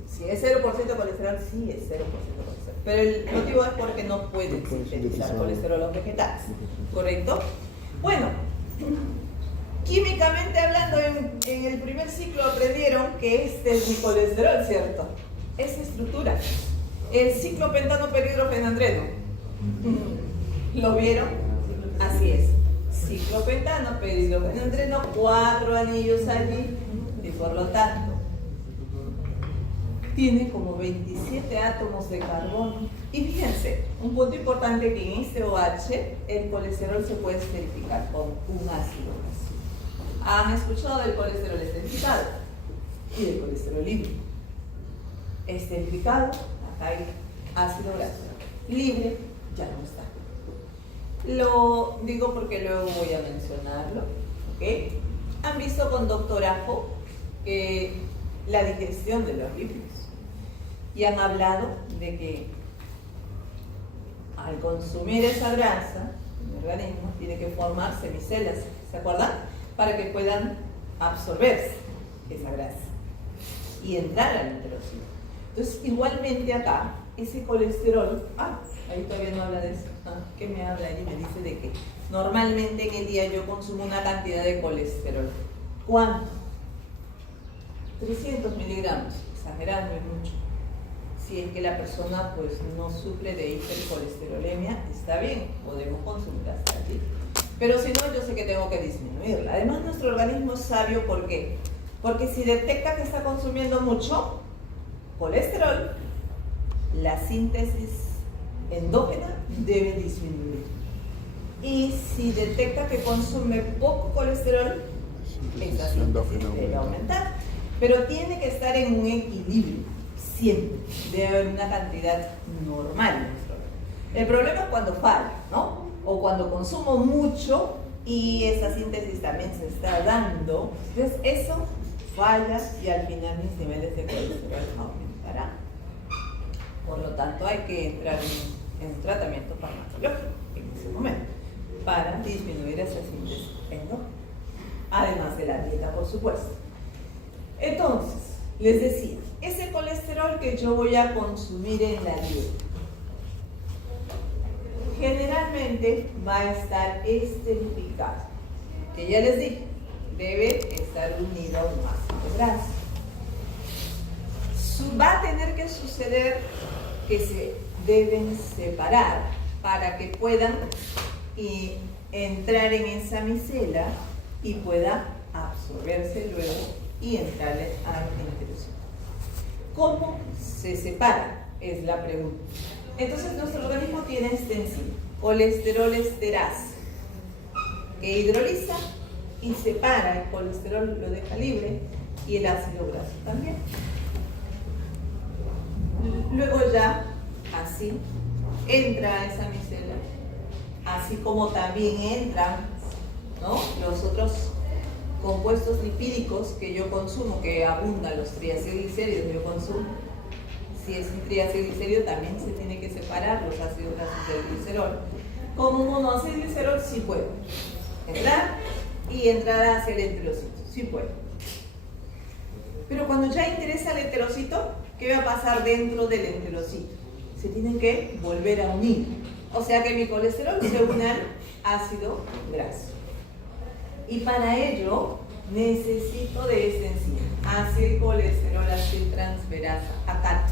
Si es 0% colesterol, sí es 0% colesterol. Pero el motivo es porque no pueden sintetizar colesterol los vegetales, ¿correcto? Bueno, químicamente hablando, en el primer ciclo aprendieron que este es mi colesterol, ¿cierto? Esa estructura. El ciclo pentano-perhidrofenandreno. ¿Lo vieron? Así es. Ciclo pentano-perhidrofenandreno, 4 anillos allí, y por lo tanto tiene como 27 átomos de carbono. Y fíjense, un punto importante, que en este OH el colesterol se puede esterificar con un ácido graso. ¿Han escuchado del colesterol esterificado? Y del colesterol libre. Esterificado, acá hay ácido graso. Libre, ya no está. Lo digo porque luego voy a mencionarlo, ¿ok? ¿Han visto con Dr. Ajo la digestión de los lípidos? Y han hablado de que al consumir esa grasa, el organismo tiene que formar semicelas, ¿se acuerdan? Para que puedan absorberse esa grasa y entrar al enterocito. Entonces, igualmente acá, ese colesterol, ahí todavía no habla de eso. ¿Qué me habla ahí? Me dice de que normalmente en el día yo consumo una cantidad de colesterol. ¿Cuánto? 300 miligramos, exagerando es mucho. Si es que la persona pues no sufre de hipercolesterolemia, está bien, podemos consumir hasta allí. Pero si no, yo sé que tengo que disminuirla. Además, nuestro organismo es sabio, ¿por qué? Porque si detecta que está consumiendo mucho colesterol, la síntesis endógena debe disminuir. Y si detecta que consume poco colesterol, esa síntesis debe aumentar. Pero tiene que estar en un equilibrio, siempre. Debe haber una cantidad normal en nuestro organismo. El problema es cuando falla, ¿no? O cuando consumo mucho y esa síntesis también se está dando. Entonces eso falla y al final mis niveles de colesterol aumentarán. Por lo tanto hay que entrar en un tratamiento farmacológico en ese momento para disminuir esa síntesis endógena. Además de la dieta, por supuesto. Entonces, les decía, ese colesterol que yo voy a consumir en la dieta generalmente va a estar esterificado, que ya les dije, debe estar unido a un ácido graso. Va a tener que suceder que se deben separar para que puedan entrar en esa micela y pueda absorberse luego y entrarle al enterocito. ¿Cómo se separa? Es la pregunta. Entonces nuestro organismo tiene esta enzima, colesterol esterasa, que hidroliza y separa el colesterol, lo deja libre, y el ácido graso también. Luego ya, así, entra a esa micela, así como también entran, ¿no?, los otros compuestos lipídicos que yo consumo, que abundan los triacilglicéridos, yo consumo. Si es un triacilglicérido también se tiene que separar los ácidos grasos del glicerol. Como un monoacilglicerol sí puede entrar y entrar hacia el enterocito, sí puede. Pero cuando ya ingresa el enterocito, ¿qué va a pasar dentro del enterocito? Se tienen que volver a unir. O sea que mi colesterol se une al ácido graso. Y para ello necesito de esta enzima, acilcolesterol aciltransferasa, ACAT.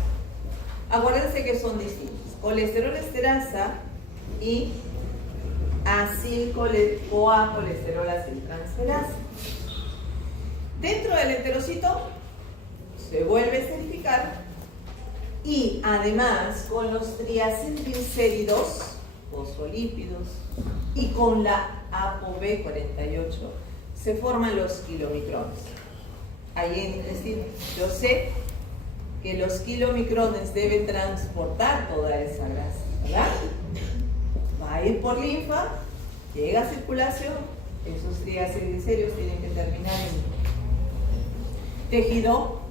Acuérdense que son distintos, colesterol esterasa y colesterol aciltransferasa. Dentro del enterocito se vuelve a esterificar y además con los triacilglicéridos, fosfolípidos, y con la ApoB48 se forman los kilomicrones. Ahí en el intestino yo sé que los kilomicrones deben transportar toda esa grasa, ¿verdad? Va a ir por linfa, llega a circulación, esos triacilglicéridos tienen que terminar en tejido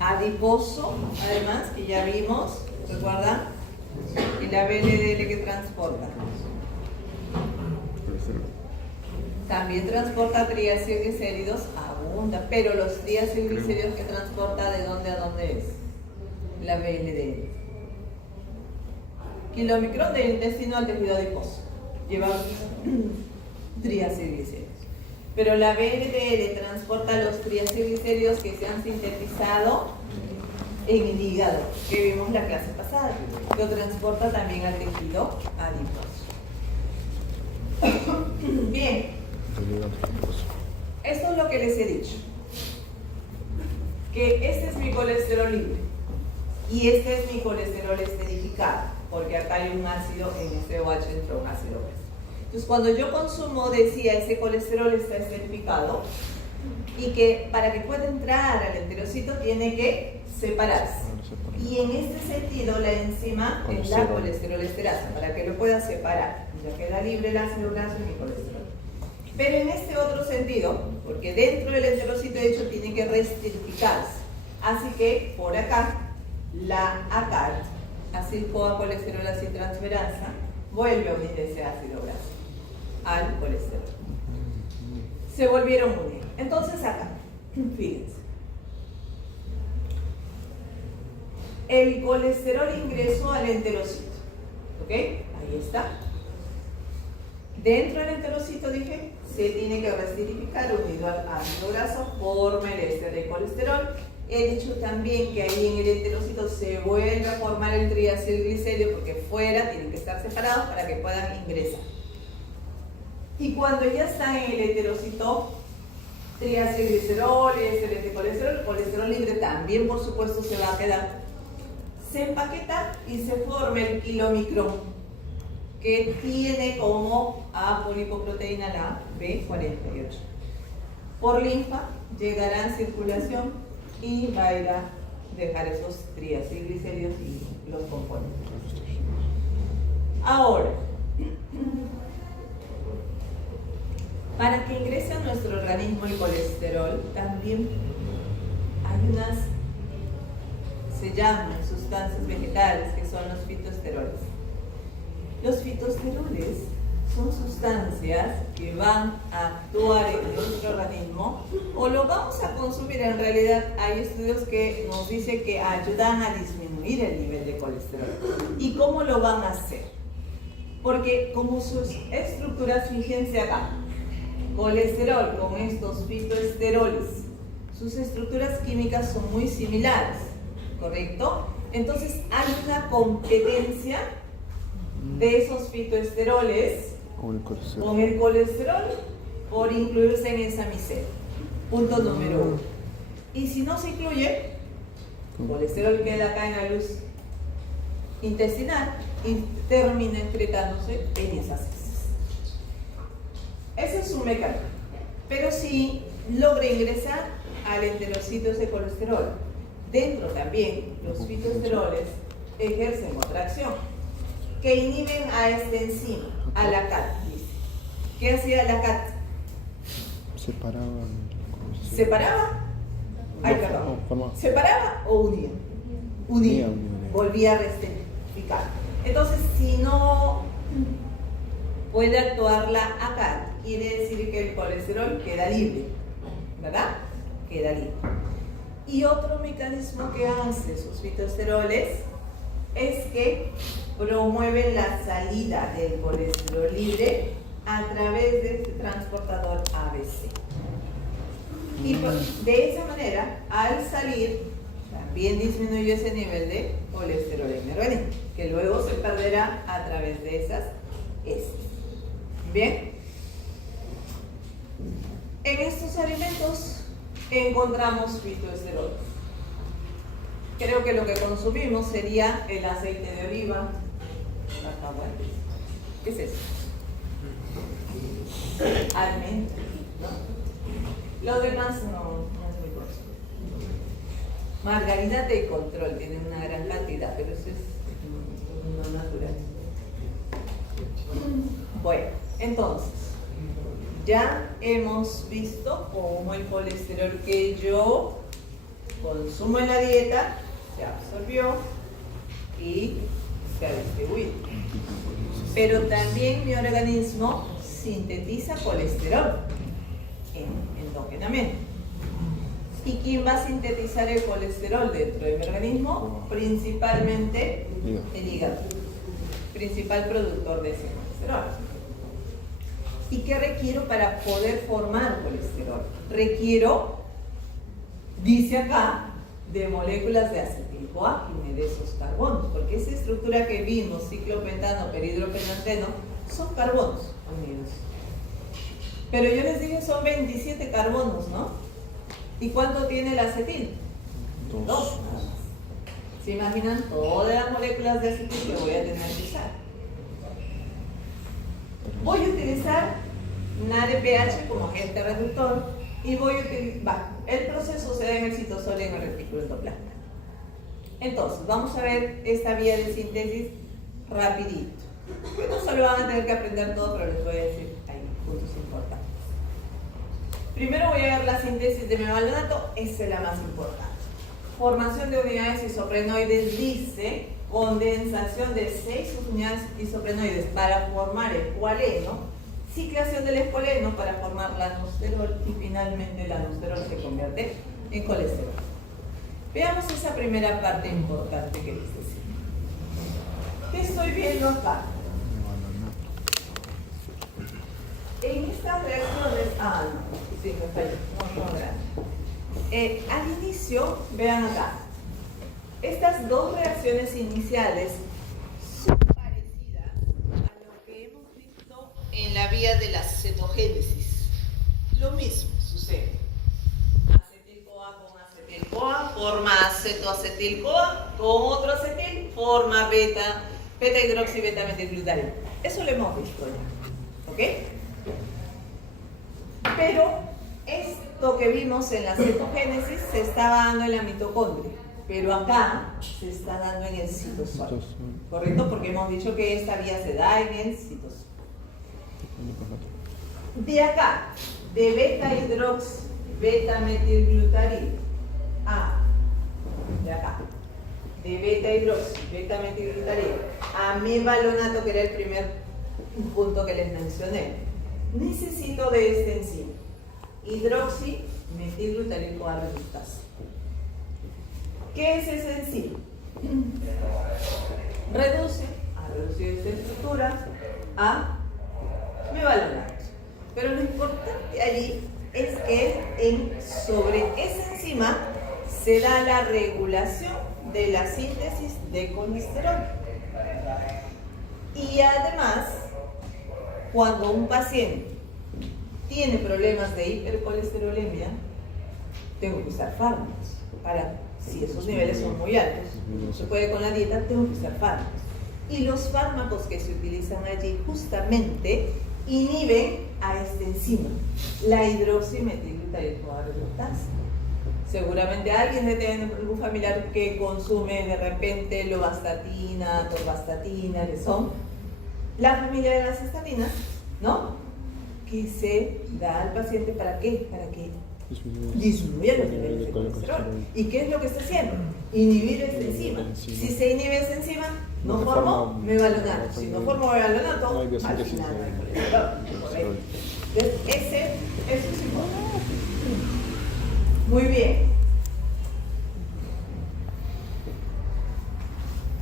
adiposo, además, que ya vimos, ¿recuerdan? Y la VLDL que transporta. También transporta triacilglicéridos, abunda, pero los triacilglicéridos que transporta, ¿de dónde a dónde es? La VLDL. Kilomicrón del intestino al tejido adiposo. Lleva triacilglicéridos. Pero la VLDL transporta los triacilglicéridos que se han sintetizado en el hígado, que vimos la clase pasada. Lo transporta también al tejido adiposo. Bien. Esto es lo que les he dicho. Que este es mi colesterol libre y este es mi colesterol esterificado, porque acá hay un ácido, en este OH entra un ácido graso. Entonces cuando yo consumo, decía, ese colesterol está esterificado y que para que pueda entrar al enterocito tiene que separarse. Y en este sentido la enzima es la colesterol esterasa, para que lo pueda separar. Ya queda libre el ácido graso y mi colesterol. Pero en este otro sentido, porque dentro del enterocito de hecho tiene que reesterificarse. Así que por acá, la ACAT, acil-CoA-colesterol aciltransferasa, vuelve a unir ese ácido graso al colesterol. Se volvieron a unir. Entonces acá, fíjense. El colesterol ingresó al enterocito. ¿Ok? Ahí está. Dentro del enterocito, dije, se tiene que reesterificar unido al ácido graso, forma el éster de colesterol. He dicho también que ahí en el enterocito se vuelve a formar el triacilglicérido porque fuera tienen que estar separados para que puedan ingresar. Y cuando ya están en el enterocito, triacilglicerol, ésteres de colesterol, el colesterol libre también por supuesto se va a quedar. Se empaqueta y se forma el kilomicrón, que tiene como apolipoproteína la B48. Por linfa llegará en circulación y va a ir a dejar esos triacilglicéridos y los componentes. Ahora, para que ingrese a nuestro organismo el colesterol, también hay unas, se llaman sustancias vegetales, que son los fitoesteroles. Los fitoesteroles son sustancias que van a actuar en nuestro organismo o lo vamos a consumir. En realidad hay estudios que nos dicen que ayudan a disminuir el nivel de colesterol. ¿Y cómo lo van a hacer? Porque como sus estructuras, fíjense acá, colesterol con estos fitoesteroles, sus estructuras químicas son muy similares, ¿correcto? Entonces hay una competencia de esos fitoesteroles con el colesterol por incluirse en esa miseria. Punto número 1. Y si no se incluye, el colesterol queda acá en la luz intestinal y termina excretándose en esas heces. Ese es su mecanismo. Pero si logra ingresar al enterocito ese colesterol, dentro también los fitoesteroles ejercen otra acción, que inhiben a esta enzima, a la CAT. ¿Qué hacía la CAT? ¿Separaba? Ay, perdón. ¿Separaba o unía? Unía. Volvía a rectificar. Entonces, si no puede actuar la ACAT, quiere decir que el colesterol queda libre, ¿verdad? Queda libre. Y otro mecanismo que hace sus fitoesteroles es que promueven la salida del colesterol libre a través de este transportador ABC. Y de esa manera, al salir, también disminuye ese nivel de colesterol en el organismo, que luego se perderá a través de esas heces. Bien. En estos alimentos encontramos fitoesteroles. Creo que lo que consumimos sería el aceite de oliva, cacahuates. ¿Qué es eso? Almendras, ¿no? Lo demás no es muy conocido. Margarina de control tiene una gran cantidad, pero eso es no natural. Bueno, entonces, ya hemos visto cómo el colesterol que yo consumo en la dieta se absorbió y se ha distribuido. Pero también mi organismo sintetiza colesterol endógenamente. ¿Y quién va a sintetizar el colesterol dentro de mi organismo? Principalmente el hígado, principal productor de ese colesterol. ¿Y qué requiero para poder formar colesterol? Requiero, dice acá, de moléculas de acetil-CoA y de esos carbonos, porque esa estructura que vimos, ciclopentano, perhidropenanteno, son carbonos unidos. Pero yo les dije son 27 carbonos, ¿no? ¿Y cuánto tiene el acetil? 2. ¿Se imaginan todas las moléculas de acetil que voy a tener que usar? Voy a utilizar NADPH como agente reductor y voy a utilizar, el proceso se da en el citosol y en el retículo endoplasmático. Entonces, vamos a ver esta vía de síntesis rapidito. No solo van a tener que aprender todo, pero les voy a decir ahí puntos importantes. Primero voy a ver la síntesis de mevaldonato, esa es la más importante. Formación de unidades isoprenoides, dice condensación de 6 unidades isoprenoides para formar el coaleno, ciclación del escoleno para formar la anosterol y finalmente la anosterol se convierte en colesterol. Veamos esa primera parte importante que les decía. ¿Qué estoy viendo acá? En estas reacciones, sí, me falló, no grande. Al inicio, vean acá, estas dos reacciones iniciales son parecidas a lo que hemos visto en la vía de la cetogénesis. Lo mismo sucede. Acetil-CoA con acetil-CoA forma acetoacetil-CoA, con otro acetil forma beta-hidroxi-beta-metilglutarico. Eso lo hemos visto ya, ¿ok? Pero esto que vimos en la cetogénesis se estaba dando en la mitocondria. pero acá se está dando en el citosol, ¿correcto? Porque hemos dicho que esta vía se da en el citosol. De acá, de beta-hidroxi, beta-metilglutarido, de acá, de beta-hidroxi, beta-metilglutarido, a mevalonato, que era el primer punto que les mencioné, necesito de este enzima, hidroxi-metilglutarido reductasa. ¿Qué es esa enzima? Reduce, ha reducido esta estructura a mevalonato. Pero lo importante allí es que sobre esa enzima se da la regulación de la síntesis de colesterol. Y además, cuando un paciente tiene problemas de hipercolesterolemia, tengo que usar fármacos para, si esos niveles son muy altos, no se puede con la dieta, tengo que usar fármacos. Y los fármacos que se utilizan allí justamente inhiben a esta enzima, la hidroximetilglutarido reductasa. Seguramente alguien debe tener algún familiar que consume de repente lovastatina, torvastatina, que son la familia de las estatinas, ¿no? Que se da al paciente ¿para qué? Para que disminuya los niveles de colesterol. ¿Y qué es lo que está haciendo? Inhibir esta enzima. Si se inhibe esta enzima, no formo mevalonato. Si no formo mevalonato, al final no hay colesterol. Correcto. Entonces, eso es importante. Muy bien.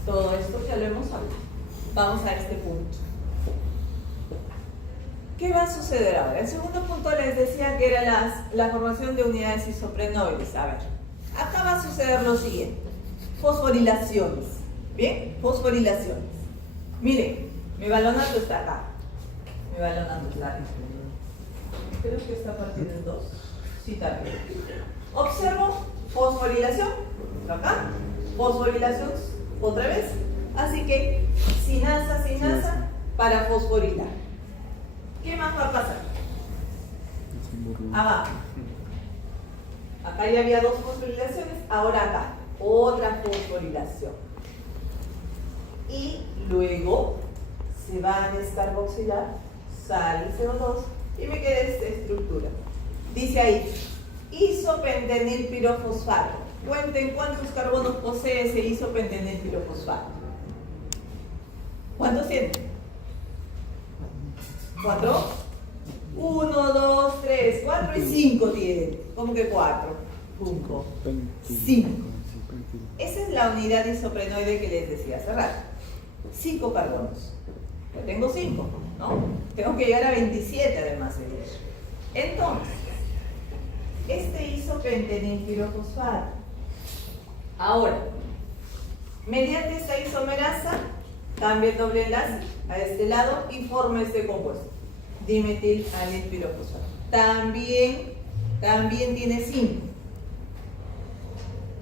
Todo esto ya lo hemos hablado. Vamos a este punto. ¿Qué va a suceder ahora? El segundo punto les decía que era la formación de unidades isoprenoides. A ver, acá va a suceder lo siguiente. Fosforilaciones. ¿Bien? Fosforilaciones. Miren, mevalonato está acá. Mevalonato está acá. Creo que está partido en dos. Sí, también. Observo fosforilación. Acá. Fosforilación otra vez. Así que sinasa para fosforilar. ¿Qué más va a pasar? Abajo. Acá ya había dos fosforilaciones, ahora acá, otra fosforilación. Y luego se va a descarboxilar, sale el CO2 y me queda esta estructura. Dice ahí, isopentenilpirofosfato. Cuenten cuántos carbonos posee ese isopentenilpirofosfato. ¿Cuántos tiene? 4, 1, 2, 3, 4 y 5 tiene. ¿Cómo que 4? 5. Esa es la unidad isoprenoide que les decía hace rato. 5 carbonos. Yo tengo 5, ¿no? Tengo que llegar a 27 además de eso. Entonces, este isopentenilpirofosfato. Ahora, mediante esta isomerasa, cambia el doble enlace a este lado y forma este compuesto, dimetil-anilpirofosfato. También tiene 5.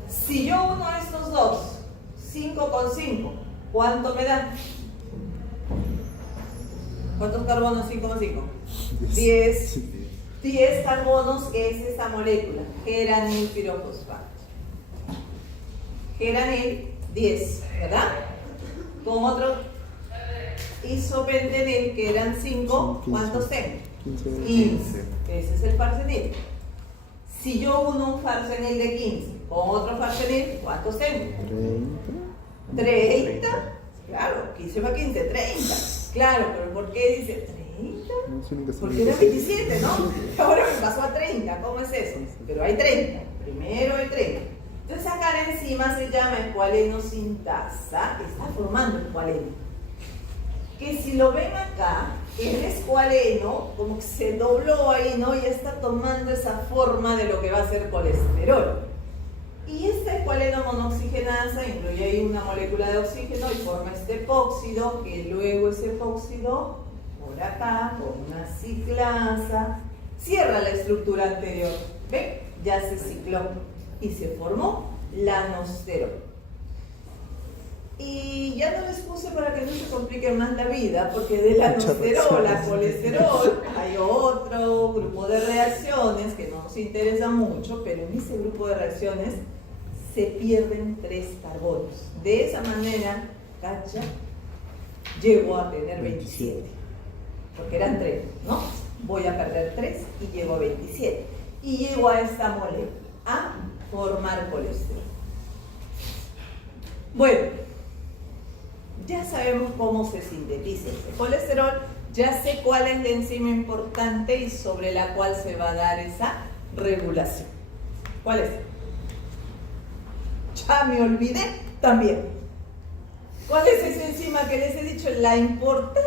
Si yo uno estos dos, 5 con 5, ¿cuánto me da? ¿Cuántos carbonos 5 con 5? 10. 10 carbonos, que es esta molécula, geranilpirofosfato. Geranil, 10, ¿verdad? Con otro isopentenil, que eran 5, ¿cuántos tengo? 15. Ese es el farsenil. Si yo uno un farsenil de 15 con otro farsenil, ¿cuántos tengo? 30. Claro, 15 más 15, 30. Claro, pero ¿por qué dice 30? Porque era 27, ¿no? Ahora me pasó a 30. ¿Cómo es eso? Pero hay 30. Primero hay 30. Entonces acá la enzima se llama escualenosintasa, está formando escualeno. Que si lo ven acá, el escualeno como que se dobló ahí, ¿no? Y está tomando esa forma de lo que va a ser colesterol. Y esta escualeno monoxigenasa incluye ahí una molécula de oxígeno y forma este epóxido, que luego ese epóxido, por acá, con una ciclasa, cierra la estructura anterior. ¿Ven? Ya se cicló y se formó lanosterol. Y ya no les puse para que no se complique más la vida, porque de lanosterol a colesterol hay otro grupo de reacciones que no nos interesa mucho, pero en ese grupo de reacciones se pierden 3 carbonos. De esa manera, cacha, llego a tener 27. Porque eran 3, ¿no? Voy a perder 3 y llego a 27. Y llego a esta molécula, a formar colesterol. Bueno, ya sabemos cómo se sintetiza ese colesterol, ya sé cuál es la enzima importante y sobre la cual se va a dar esa regulación. ¿Cuál es? Ya me olvidé también. ¿Cuál es esa enzima que les he dicho? La importante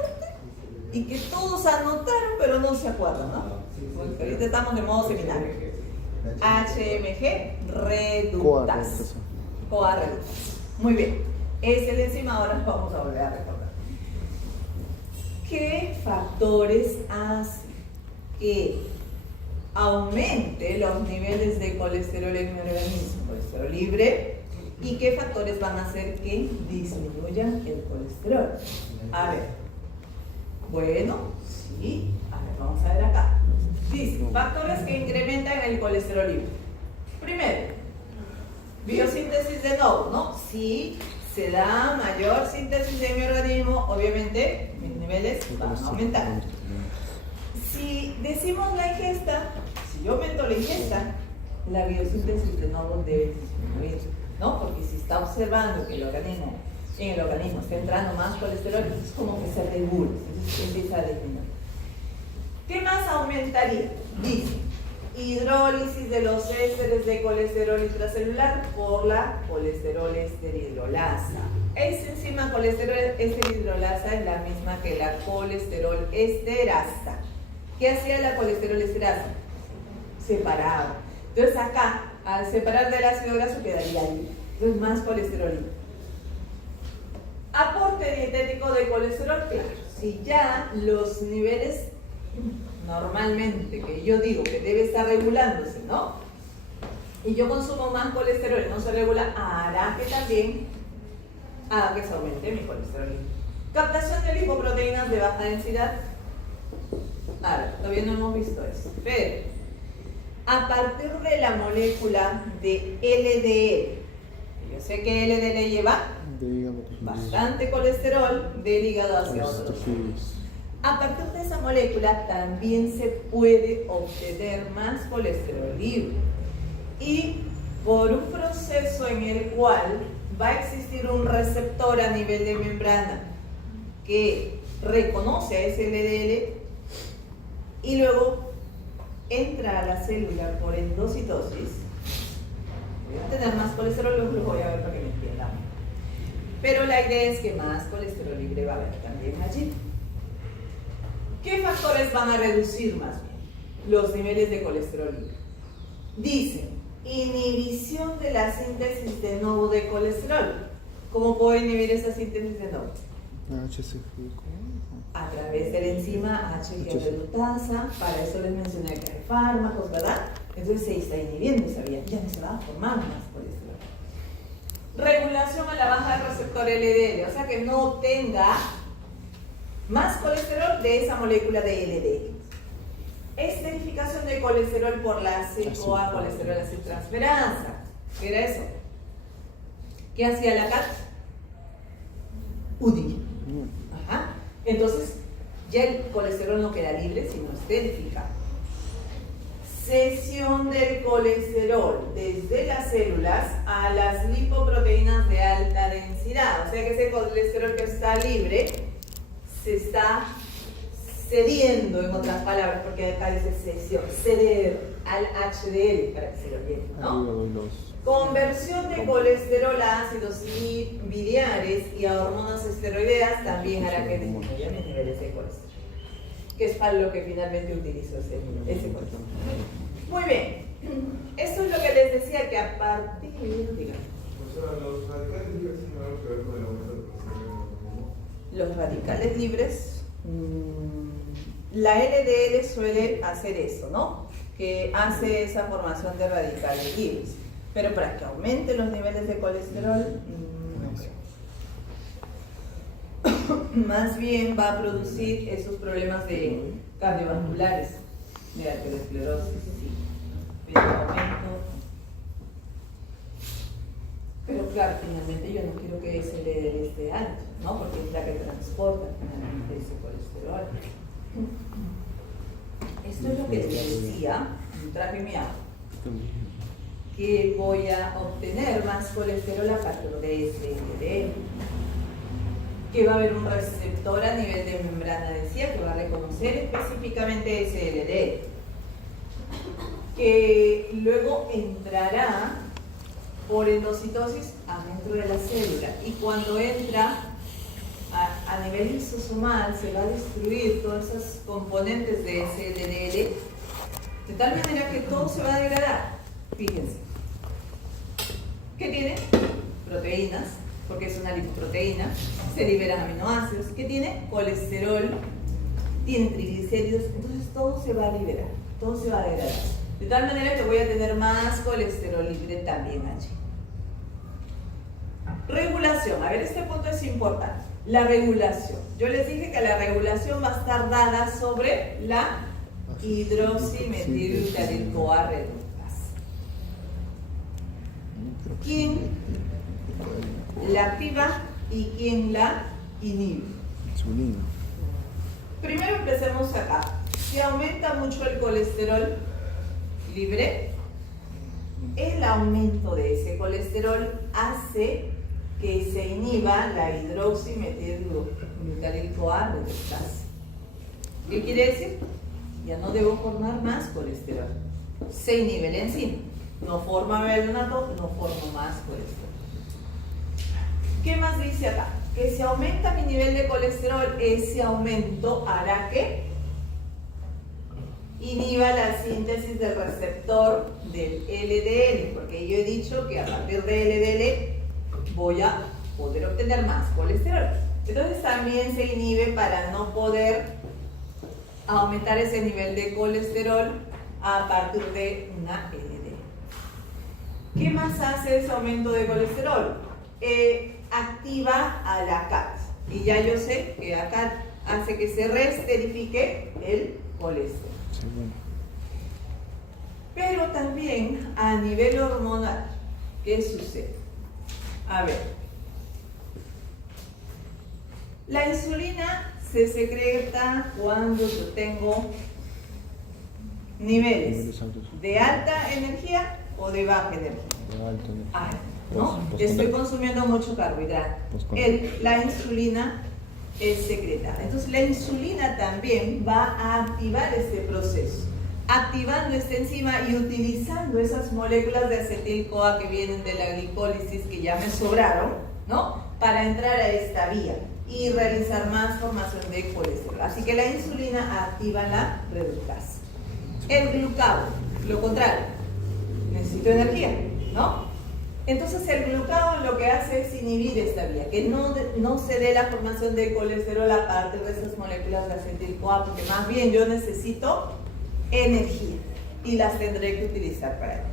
y que todos anotaron pero no se acuerdan, ¿no? Porque ahorita estamos de modo seminario. HMG reductasa. CoA reductasa. Muy bien. Es la enzima, ahora vamos a volver a recordar. ¿Qué factores hacen que aumente los niveles de colesterol en mi organismo? Colesterol libre. ¿Y qué factores van a hacer que disminuyan el colesterol? A ver. Bueno, sí. A ver, vamos a ver acá. Dice, factores que incrementan el colesterol libre. Primero, biosíntesis de nuevo, ¿no? Si se da mayor síntesis de mi organismo, obviamente mis niveles van a aumentar. Si decimos la ingesta, si yo aumento la ingesta, la biosíntesis de nuevo debe disminuir, ¿no? Porque si está observando que en el organismo está entrando más colesterol, es como que se regula, entonces empieza a disminuir. ¿Qué más aumentaría? Dice, hidrólisis de los ésteres de colesterol intracelular por la colesterol esteridrolasa. Esa enzima colesterol esteridrolasa es la misma que la colesterol esterasa. ¿Qué hacía la colesterol esterasa? Separaba. Entonces acá, al separar del ácido graso quedaría libre. Entonces más colesterol libre. Aporte dietético de colesterol, claro. Si ya los niveles normalmente que yo digo que debe estar regulándose, ¿no? Y yo consumo más colesterol y no se regula, hará que también haga que se aumente mi colesterol. Captación de lipoproteínas de baja densidad. A ver, todavía no hemos visto eso. Pero a partir de la molécula de LDL, yo sé que LDL lleva bastante colesterol del hígado hacia otros. A partir de esa molécula también se puede obtener más colesterol libre. Y por un proceso en el cual va a existir un receptor a nivel de membrana que reconoce a ese LDL y luego entra a la célula por endocitosis, voy a tener más colesterol, luego lo voy a ver para que me entiendan. Pero la idea es que más colesterol libre va a haber también allí. ¿Qué factores van a reducir más bien los niveles de colesterol libre? Dicen, inhibición de la síntesis de nuevo de colesterol. ¿Cómo puedo inhibir esa síntesis de nuevo? A través de la enzima HG reductasa. Para eso les mencioné que hay fármacos, ¿verdad? Entonces se está inhibiendo esa vía, ya no se va a formar más colesterol. Regulación a la baja del receptor LDL, o sea que no tenga más colesterol de esa molécula de LDL. Esterificación de colesterol por la CoA, colesterol acetiltransferasa. ¿Qué era eso? ¿Qué hacía la CAT? UDI. Ajá. Entonces, ya el colesterol no queda libre, sino esterificado. Cesión del colesterol desde las células a las lipoproteínas de alta densidad. O sea que ese colesterol que está libre se está cediendo, en otras palabras, porque acá dice cesión, ceder al HDL para que se lo entienda, ¿no? Conversión de colesterol a ácidos biliares y a hormonas esteroideas también hará que disminuyan los niveles de colesterol, que es para lo que finalmente utilizo ese colesterol. Muy bien, esto es lo que les decía, que a partir, digamos, los radicales libres tienen algo que ver con el aumento del colesterol. los radicales libres, la LDL suele hacer eso, ¿no? Que hace esa formación de radicales libres. Pero para que aumente los niveles de colesterol, no creo. Más bien va a producir esos problemas de cardiovasculares, de arteriosclerosis, sí. Pero aumento. claro, finalmente yo no quiero que ese LDL esté alto, ¿no? Porque es la que transporta finalmente ese colesterol. Esto es lo que les decía, traje mi agua, que voy a obtener más colesterol a partir de ese LDL, que va a haber un receptor a nivel de membrana, decía, que va a reconocer específicamente ese LDL, que luego entrará por endocitosis adentro de la célula, y cuando entra a nivel lisosomal se va a destruir todas esas componentes de ese LDL de tal manera que todo se va a degradar. Fíjense, ¿qué tiene? Proteínas, porque es una lipoproteína, se liberan aminoácidos. ¿Qué tiene? Colesterol, tiene triglicéridos, entonces todo se va a liberar, todo se va a degradar. De tal manera que voy a tener más colesterol libre también allí. Regulación, a ver, este punto es importante. La regulación. Yo les dije que la regulación va a estar dada sobre la hidroximetilglutaril-CoA reductasa. ¿Quién la activa y quién la inhibe? Primero empecemos acá. Si aumenta mucho el colesterol libre, el aumento de ese colesterol hace que se inhiba la hidroximetilglutaril-CoA reductasa. ¿Qué quiere decir? Ya no debo formar más colesterol. Se inhibe la enzima. No forma bicarbonato, no formo más colesterol. ¿Qué más dice acá? Que si aumenta mi nivel de colesterol, ese aumento hará que inhiba la síntesis del receptor del LDL, porque yo he dicho que a partir del LDL voy a poder obtener más colesterol. Entonces también se inhibe para no poder aumentar ese nivel de colesterol a partir de una LDL. ¿Qué más hace ese aumento de colesterol? Activa a la CAT. Y ya yo sé que ACAT hace que se reesterifique el colesterol. Pero también a nivel hormonal, ¿qué sucede? A ver, la insulina se secreta cuando yo tengo niveles de alta energía o de baja energía. ¿No? Estoy consumiendo mucho carbohidrato. La insulina es secretada. Entonces la insulina también va a activar este proceso, activando esta enzima y utilizando esas moléculas de acetil-CoA que vienen de la glicólisis que ya me sobraron, ¿no? Para entrar a esta vía y realizar más formación de colesterol. Así que la insulina activa la reductasa. El glucagón, lo contrario, necesito energía, ¿no? Entonces el glucagón lo que hace es inhibir esta vía, que no se dé la formación de colesterol a partir de esas moléculas de acetil-CoA, porque más bien yo necesito energía y las tendré que utilizar para ello.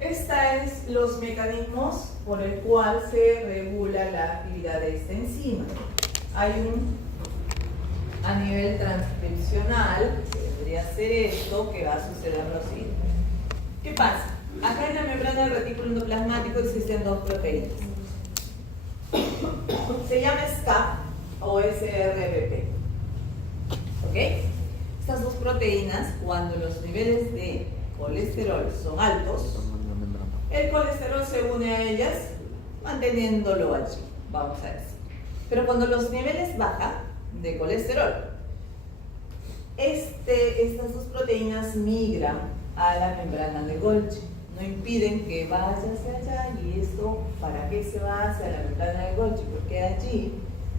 Estos son los mecanismos por el cual se regula la actividad de esta enzima. Hay a nivel transcripcional, que vendría a ser esto, que va a suceder lo siguiente. ¿Qué pasa? Acá en la membrana del retículo endoplasmático existen dos proteínas. Se llama SCAP o SRBP. ¿Ok? Estas dos proteínas, cuando los niveles de colesterol son altos, el colesterol se une a ellas manteniéndolo allí, vamos a decir. Pero cuando los niveles bajan de colesterol, estas dos proteínas migran a la membrana de Golgi. No impiden que vaya hacia allá, y esto, ¿para qué se va hacia la membrana de Golgi? Porque allí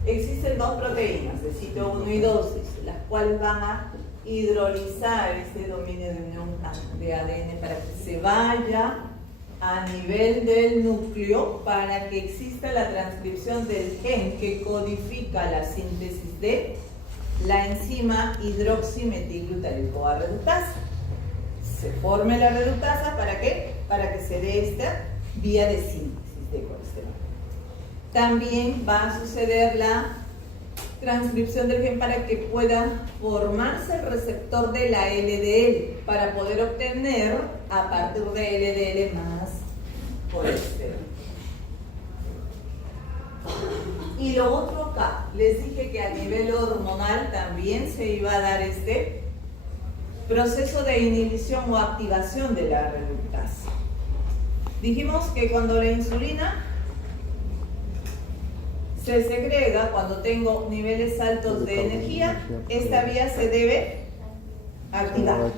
existen dos proteínas de sitio 1 y 2, las cuales van a hidrolizar este dominio de unión de ADN para que se vaya a nivel del núcleo, para que exista la transcripción del gen que codifica la síntesis de la enzima hidroximetilglutaril-CoA reductasa. Se forme la reductasa, ¿para qué? Para que se dé esta vía de síntesis de colesterol. También va a suceder la transcripción del gen para que pueda formarse el receptor de la LDL para poder obtener a partir de LDL más colesterol. Y lo otro acá, les dije que a nivel hormonal también se iba a dar este proceso de inhibición o activación de la reductasa. Dijimos que cuando la insulina se segrega, cuando tengo niveles altos de energía, esta vía se debe activar.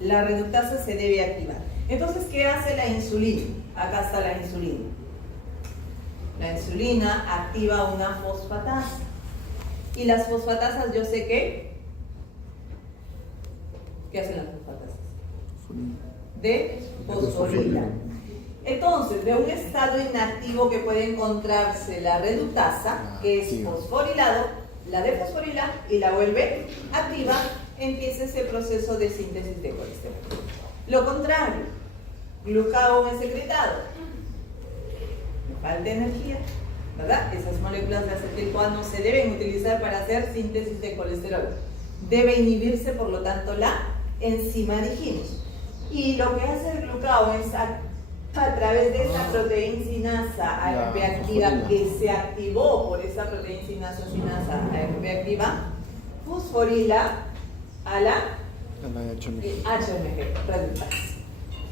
La reductasa se debe activar. Entonces, ¿qué hace la insulina? Acá está la insulina. La insulina activa una fosfatasa. Y las fosfatasas, yo sé que... ¿Qué hacen las fosfatasas? De fosforila. Entonces, de un estado inactivo que puede encontrarse la reductasa, que es fosforilado, la defosforila y la vuelve activa, empieza ese proceso de síntesis de colesterol. Lo contrario, glucagón es secretado. Falta energía, ¿verdad? Esas moléculas de acetil-CoA no se deben utilizar para hacer síntesis de colesterol. Debe inhibirse, por lo tanto, la enzima, dijimos. Y lo que hace el glucagón es a través de esa proteína sinasa AMP activa que se activó por esa proteína sinasa AMP activa, fosforila a la HMG reductasa.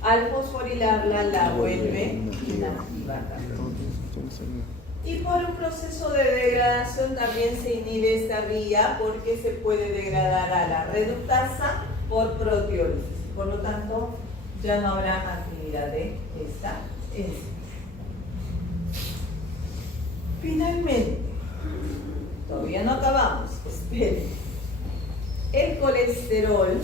Al fosforilarla la vuelve inactiva también. Y por un proceso de degradación también se inhibe esta vía porque se puede degradar a la reductasa por proteólisis. Por lo tanto, ya no habrá actividad de esta enzima. Finalmente, todavía no acabamos, esperen. El colesterol,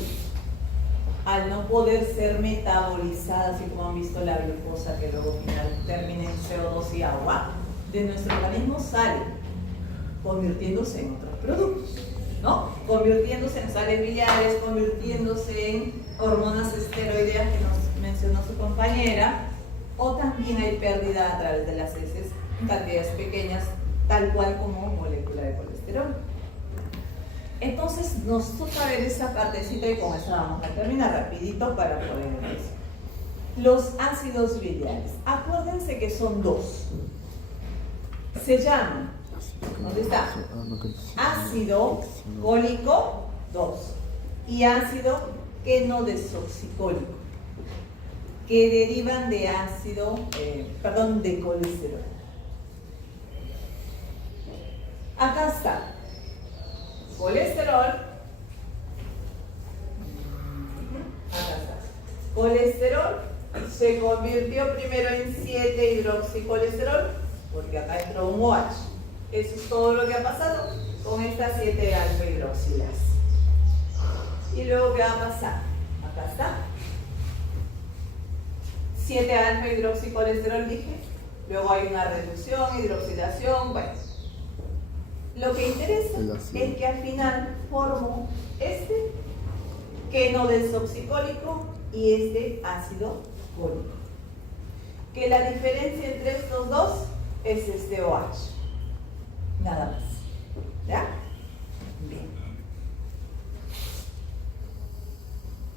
al no poder ser metabolizada, así como han visto la glucosa que luego final termina en CO2 y agua, de nuestro organismo sale, convirtiéndose en otros productos, ¿no? Convirtiéndose en sales biliares, convirtiéndose en hormonas esteroideas que nos mencionó su compañera, o también hay pérdida a través de las heces en cantidades pequeñas, tal cual como molécula de colesterol. Entonces nos toca ver esa partecita y con eso vamos a terminar rapidito para poder empezar. Los ácidos biliares, acuérdense que son dos. Se llaman, ¿dónde está? Ácido cólico 2 y ácido quenodesoxicólico, que derivan de de colesterol. Acá está. Colesterol, acá está. Colesterol se convirtió primero en 7-hidroxicolesterol, porque acá entró un OH. Eso es todo lo que ha pasado con estas 7-alfa-hidroxilas. Y luego, ¿qué va a pasar? Acá está. 7-alfa-hidroxicolesterol, dije. Luego hay una reducción, hidroxilación, bueno. Lo que interesa es que al final formo este quenodesoxicólico y este ácido cólico. Que la diferencia entre estos dos es este OH. Nada más. ¿Ya? Bien.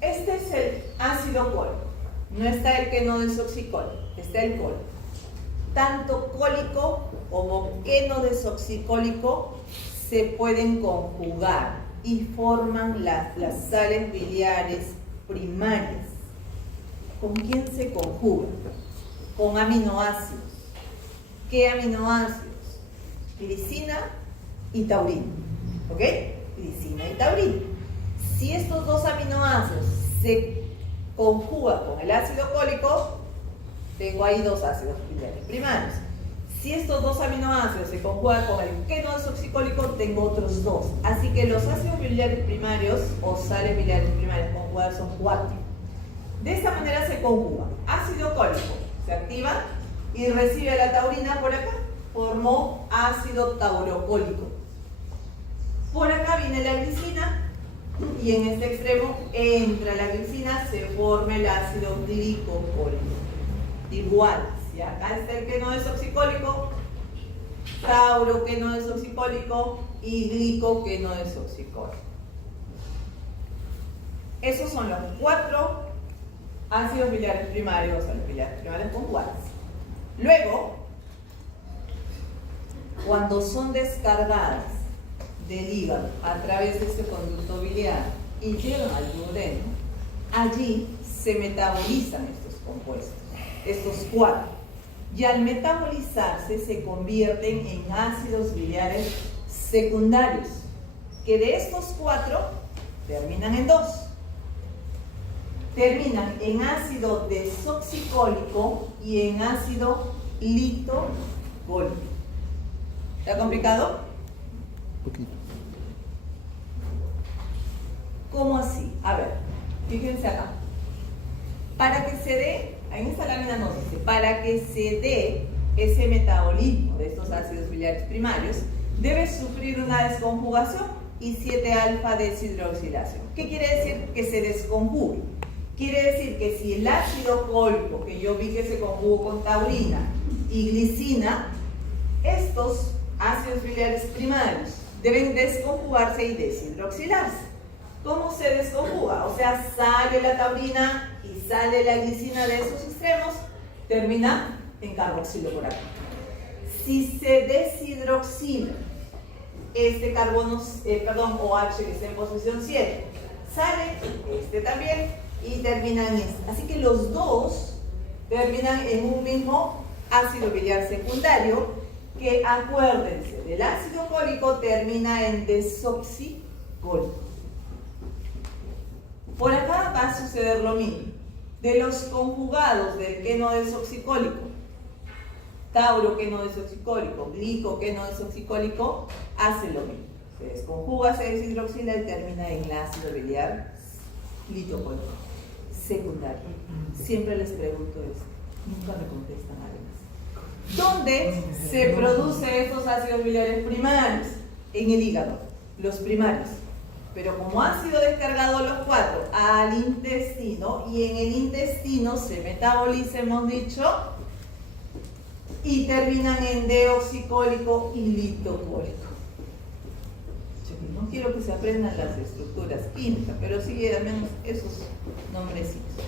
Este es el ácido cólico. No está el quenodesoxicólico, está el cólico. Tanto cólico como quenodesoxicólico se pueden conjugar y forman las sales biliares primarias. ¿Con quién se conjugan? Con aminoácidos. ¿Qué aminoácidos? Glicina y taurina. ¿Ok? Glicina y taurina. Si estos dos aminoácidos se conjugan con el ácido cólico, tengo ahí dos ácidos biliares primarios. Si estos dos aminoácidos se conjugan con el quenodesoxicólico, tengo otros dos. Así que los ácidos biliares primarios o sales biliares primarias conjugadas son 4. De esta manera se conjugan. Ácido cólico se activa y recibe la taurina por acá. Formó ácido taurocólico. Por acá viene la glicina y en este extremo entra la glicina, se forma el ácido glicocólico. Igual, si acá está el quenodesoxicólico, tauro quenodesoxicólico, y glicoqueno desoxicólico. Esos son los 4 ácidos biliares primarios, o sea, los biliares primarios conjugados. Luego, cuando son descargadas del hígado a través de este conducto biliar y llegan al duodeno, allí se metabolizan estos compuestos, estos 4. Y al metabolizarse se convierten en ácidos biliares secundarios, que de estos 4 terminan en 2. Terminan en ácido desoxicólico y en ácido litogólico. ¿Está complicado? Poquito. ¿Cómo así? A ver, fíjense acá. Para que se dé, en esta lámina nos dice, para que se dé ese metabolismo de estos ácidos biliares primarios, debe sufrir una desconjugación y 7-alfa deshidroxilación. ¿Qué quiere decir que se desconjugue? Quiere decir que si el ácido cólico, que yo vi que se conjugó con taurina y glicina, estos ácidos biliares primarios deben desconjugarse y deshidroxilarse. ¿Cómo se desconjuga? O sea, sale la taurina y sale la glicina de esos extremos, termina en carboxilo por acá. Si se deshidroxila este carbono, OH que está en posición 7, sale este también y termina en este. Así que los dos terminan en un mismo ácido biliar secundario que, acuérdense, del ácido cólico termina en desoxicólico. Por acá va a suceder lo mismo. De los conjugados del queno desoxicólico, tauro queno desoxicólico, glico queno desoxicólico, hace lo mismo. Se desconjuga, se deshidroxila y termina en el ácido biliar litogólico secundario. Siempre les pregunto esto, nunca me contestan además. ¿Dónde se producen estos ácidos biliares primarios? En el hígado, los primarios. Pero como han sido descargados los 4 al intestino, y en el intestino se metaboliza, hemos dicho, y terminan en deoxicólico y litogólico. No quiero que se aprendan las estructuras químicas, pero sí al menos esos nombrecitos.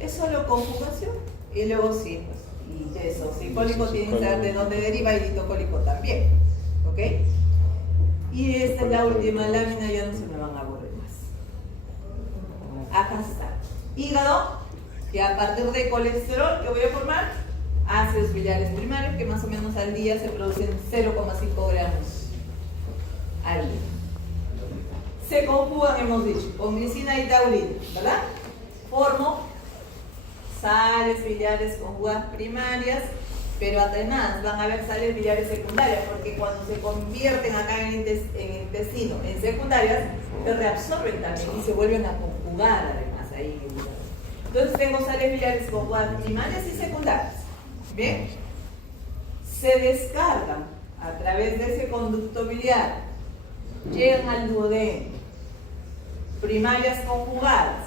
Es solo conjugación y luego sí, pues, y desoxicólico tiene que saber de dónde deriva y litogólico también. ¿Ok? Y esta es la última lámina, ya no se me van a aburrir más. Acá está. Hígado, que a partir de colesterol, que voy a formar ácidos biliares primarios, que más o menos al día se producen 0,5 gramos al día. Se conjugan, hemos dicho, con glicina y taurina, ¿verdad? Formo sales biliares conjugadas primarias, pero además van a haber sales biliares secundarias, porque cuando se convierten acá en el intestino en secundarias, se reabsorben también y se vuelven a conjugar además ahí. Entonces tengo sales biliares conjugadas primarias y secundarias. Bien, se descargan a través de ese conducto biliar, llegan al duodeno, primarias conjugadas,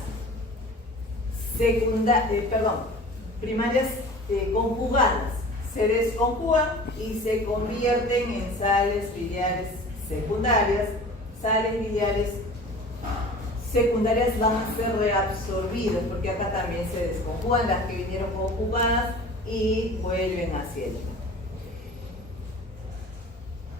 primarias conjugadas, se desconjugan y se convierten en sales biliares secundarias. Sales biliares secundarias van a ser reabsorbidas, porque acá también se desconjugan las que vinieron conjugadas y vuelven hacia el.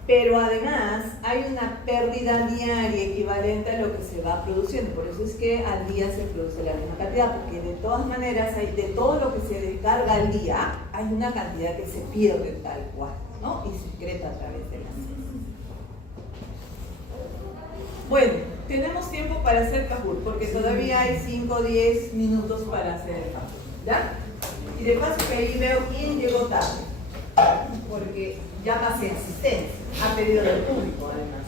Pero además hay una pérdida diaria equivalente a lo que se va produciendo. Por eso es que al día se produce la misma cantidad, porque de todas maneras, de todo lo que se descarga al día, hay una cantidad que se pierde tal cual, ¿no? Y se secreta a través de las heces. Bueno, tenemos tiempo para hacer Kahoot, porque todavía hay 5 o 10 minutos para hacer el Kahoot, ¿ya? Y de paso que ahí veo quién llegó tarde, porque ya pasé asistencia, a pedido del público además.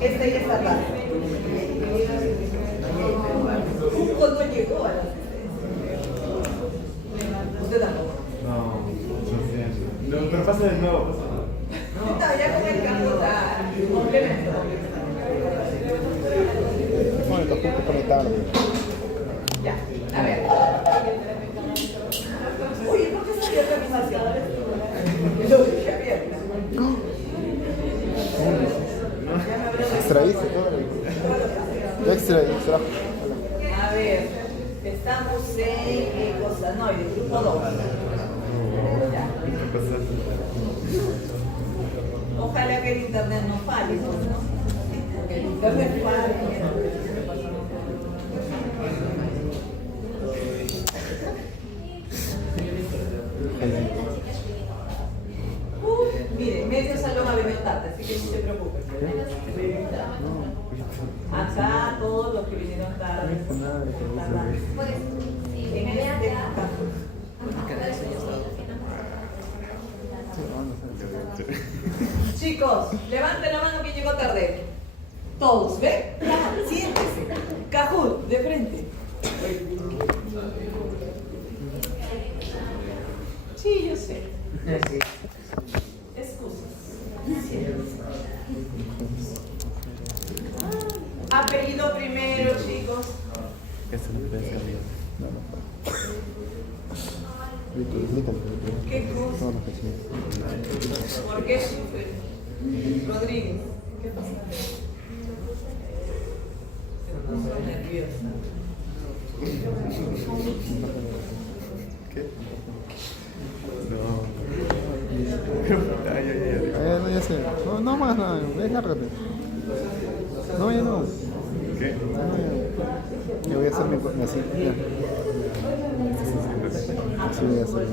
Esta ya está tarde. Hugo no llegó a la asistencia. ¿Usted tampoco? No, pero pasa de nuevo, pasa. No, ya con el campo está complemento. Bueno, el Kahoot pone tarde. Ya, a ver. Oye, ¿por qué sale ¿Qué organización? Lo dejé abierta. Ya me habré Extraíste todo. Extra. A ver, estamos en ecosanoides, grupo 2. Ya. Ojalá que el internet no falle, ¿no? Porque el internet falla. Mire, medio salón ha venido tarde, así que no se preocupe. Acá todos los que vinieron tarde. En este chicos, levanten la mano quien llegó tarde. Todos, ¿ven? Siéntese. Cajún, de frente. Sí, yo sé. Excusas. Apellido primero, chicos. Eso no puede ser mío. ¿Qué cosa? ¿Por qué sufre? Rodríguez, ¿qué pasa? Se puso nerviosa. ¿Qué? No. Ay. No, ya sé. No más nada. Lárgate. No, ya no. ¿Qué? Yo voy a hacer mi así. Ya. Así voy a hacer.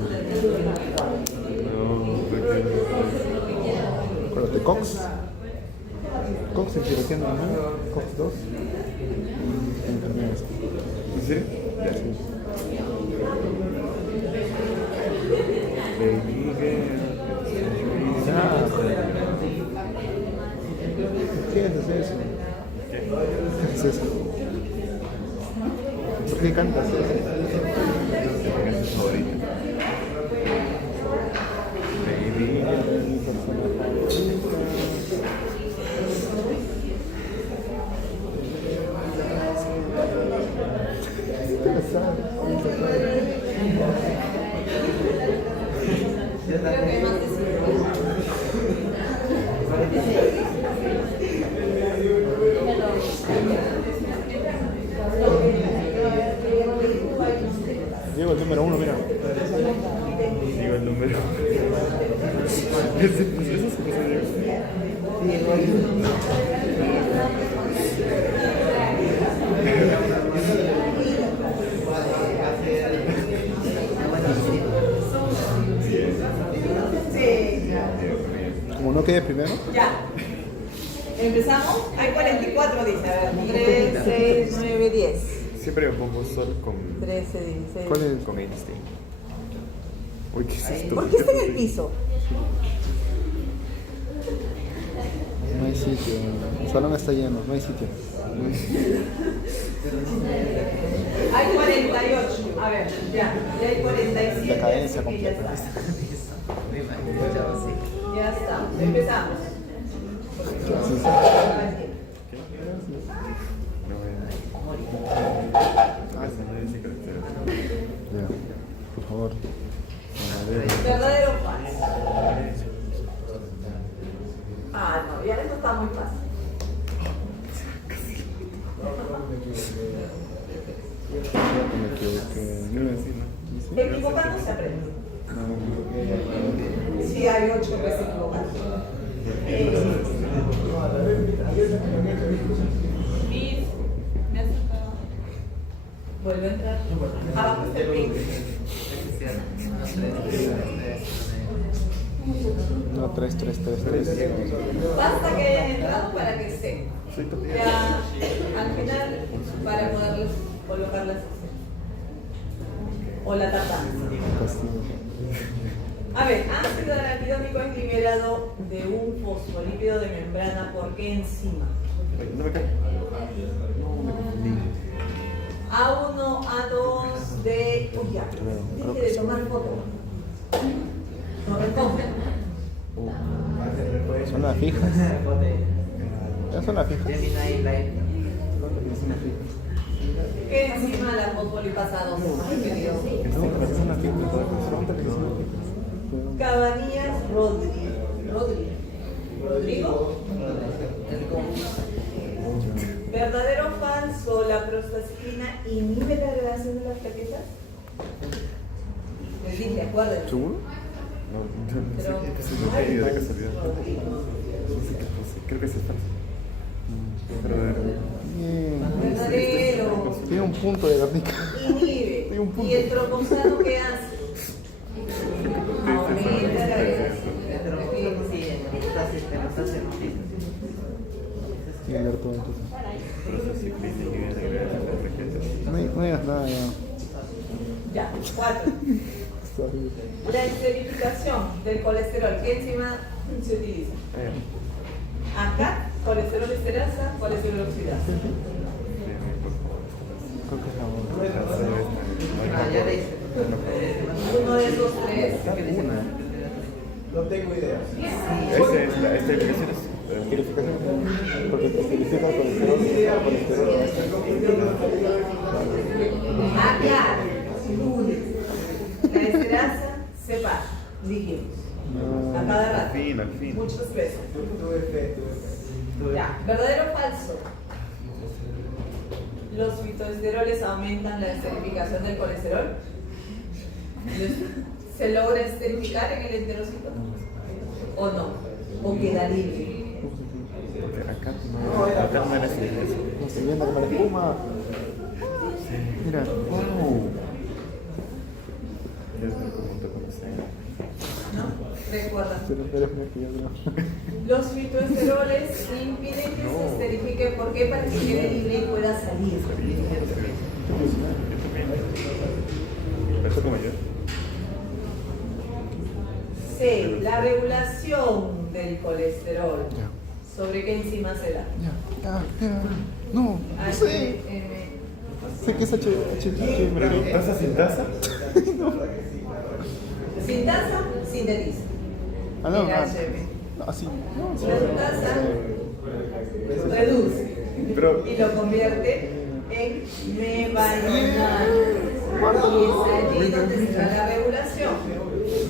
No, porque... Acuérdate, Cox. Cox en Chirotía normal. Cox 2. Enfermeras. ¿En serio? Ya. ¿Qué haces eso? ¿Qué haces eso? ¿Por qué cantas eso? Es su favorita. Baby. Creo que hay más de 5. Llego el número 1, mira. Digo el número. Eso se puso Como no quede primero. Ya. Empezamos. Hay 44, dice. A ver, 3, 6, 9, 10. Siempre me pongo sol con 13, 16. ¿Cuál es? con Einstein. Uy, ¿qué es esto? ¿Por qué está en el piso? No hay sitio. El salón está lleno, no hay sitio. Hay 48. A ver, ya hay 47. Decadencia así que ya completa. está. Ya está. Empezamos. Ya, por favor. ¿Verdadero o falso? Ah, no, ya esto está muy fácil. Me equivoqué. Equivocando se aprende. Sí, hay 8 que se equivocan. Vuelve a entrar. Abajo está el pin. No, 3. Basta que hayan entrado para que estén. Ya al final, para poder colocar la sección. O la tardanza. A ver, ácido araquidónico es liberado de un fosfolípido de membrana. ¿Por qué enzima? No me cae. A1, A2, D. Uy, ya. Deje de tomar foto. No responde. Son las fijas. Ya son las fijas. Son las fijas. ¿Qué enzima la fosfolipasa 2? Ay, qué Dios. Cabanillas Rodrigo. ¿Verdadero o falso? ¿La prostaciclina inhibe la relación de las plaquetas? Les dije, acuérdense. ¿Seguro? No, yo no sé qué es lo que he ido de casualidad. No sé qué puse, creo que es falso. Verdadero. Bien. Verdadero. Tiene un punto de Garnica. Inhibe. Hay un punto. ¿Y el troposano qué hace? Aumenta la velocidad. Tiene que ver todo entonces. Prostaciclina inhibe la relación de las plaquetas. No digas nada ya. Ya, 4. Sorry. La esterificación del colesterol, ¿qué enzima se utiliza? Acá, colesterol esterasa, colesterol oxidasa. Creo que es la otra. Uno de esos tres. No tengo idea. Esta explicación es. Purificación. Porque te purifica el colesterol. Acá, la esterasa se pasa, dijimos. A cada Al rato. fin. Muchas veces. Tuve fe. Ya, ¿verdadero o falso? ¿Los fitoesteroles aumentan la esterificación del colesterol? ¿Se logra esterificar en el enterocito? ¿O no? ¿O queda libre? Porque acá no era así. No se viene como la espuma. Mira. ¡Wow! Ya es muy común te conocer. ¿No? Recuerda. Eres una que yo creo. Los fitoesteroles impiden que se esterifique. ¿Por qué? Para que quede libre y pueda salir. Eso como yo. C. La regulación del colesterol. Ya. ¿Sobre qué enzima se da? Ya. No, no sé. Sé que es H. Pero taza sin taza. Sintasa, sintetiza. Ah, no. El HM. No, así. Sintasa reduce Pero y lo convierte en mevalonal. Y es allí donde está la regulación.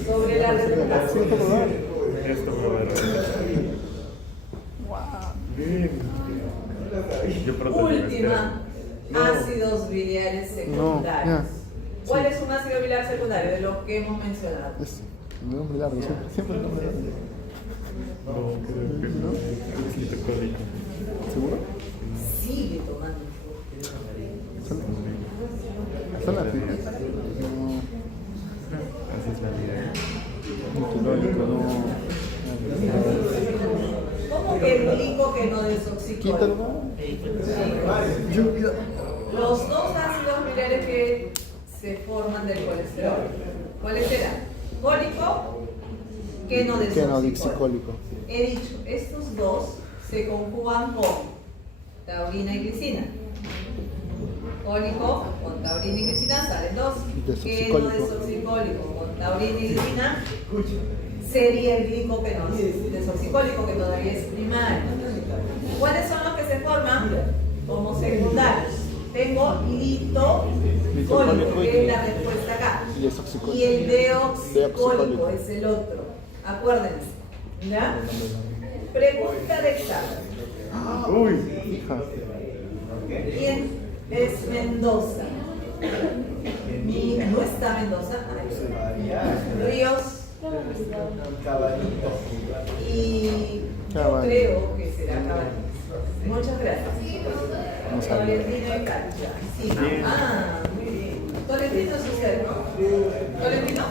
Sobre la regulación. esto me va a dar. Bien. Yo pronto Última, ácidos biliares secundarios. No, ya. ¿Cuál es un ácido biliar secundario de los que hemos mencionado? Es un nombre largo, siempre el nombre largo. No, creo que no. Es litrocólico. ¿Seguro? Sigue tomando. ¿Son las finas? Así es la vida. Niquilónico, no. ¿Cómo que el glicogeno Quítalo, desoxicólico? ¿no? Los dos ácidos biliares que se forman del colesterol, ¿cuáles eran? Cólico, quenodexicólico. Quenodexicólico. He dicho, estos dos se conjugan con taurina y glicina. Cólico con taurina y glicina salen dos. Desoxicólico. Quenodesoxicólico con taurina y glicina sería el glicogeno desoxicólico, que todavía es primario. ¿Cuáles son los que se forman como secundarios? Tengo litocólico, que es la respuesta acá. Y desoxicólico. Y el deoxicólico Deoxicólico. es el otro. Acuérdense. ¿Ya? Pregunta de examen. Uy. Hija. ¿Quién es Mendoza? No está Mendoza. Ríos. Y yo Cabañas. creo que será Cabañas. Muchas gracias. No sabía. Tolentino y Cancha. Sí. Ah, muy bien. Tolentino es usted, ¿no? ¿Tolentino?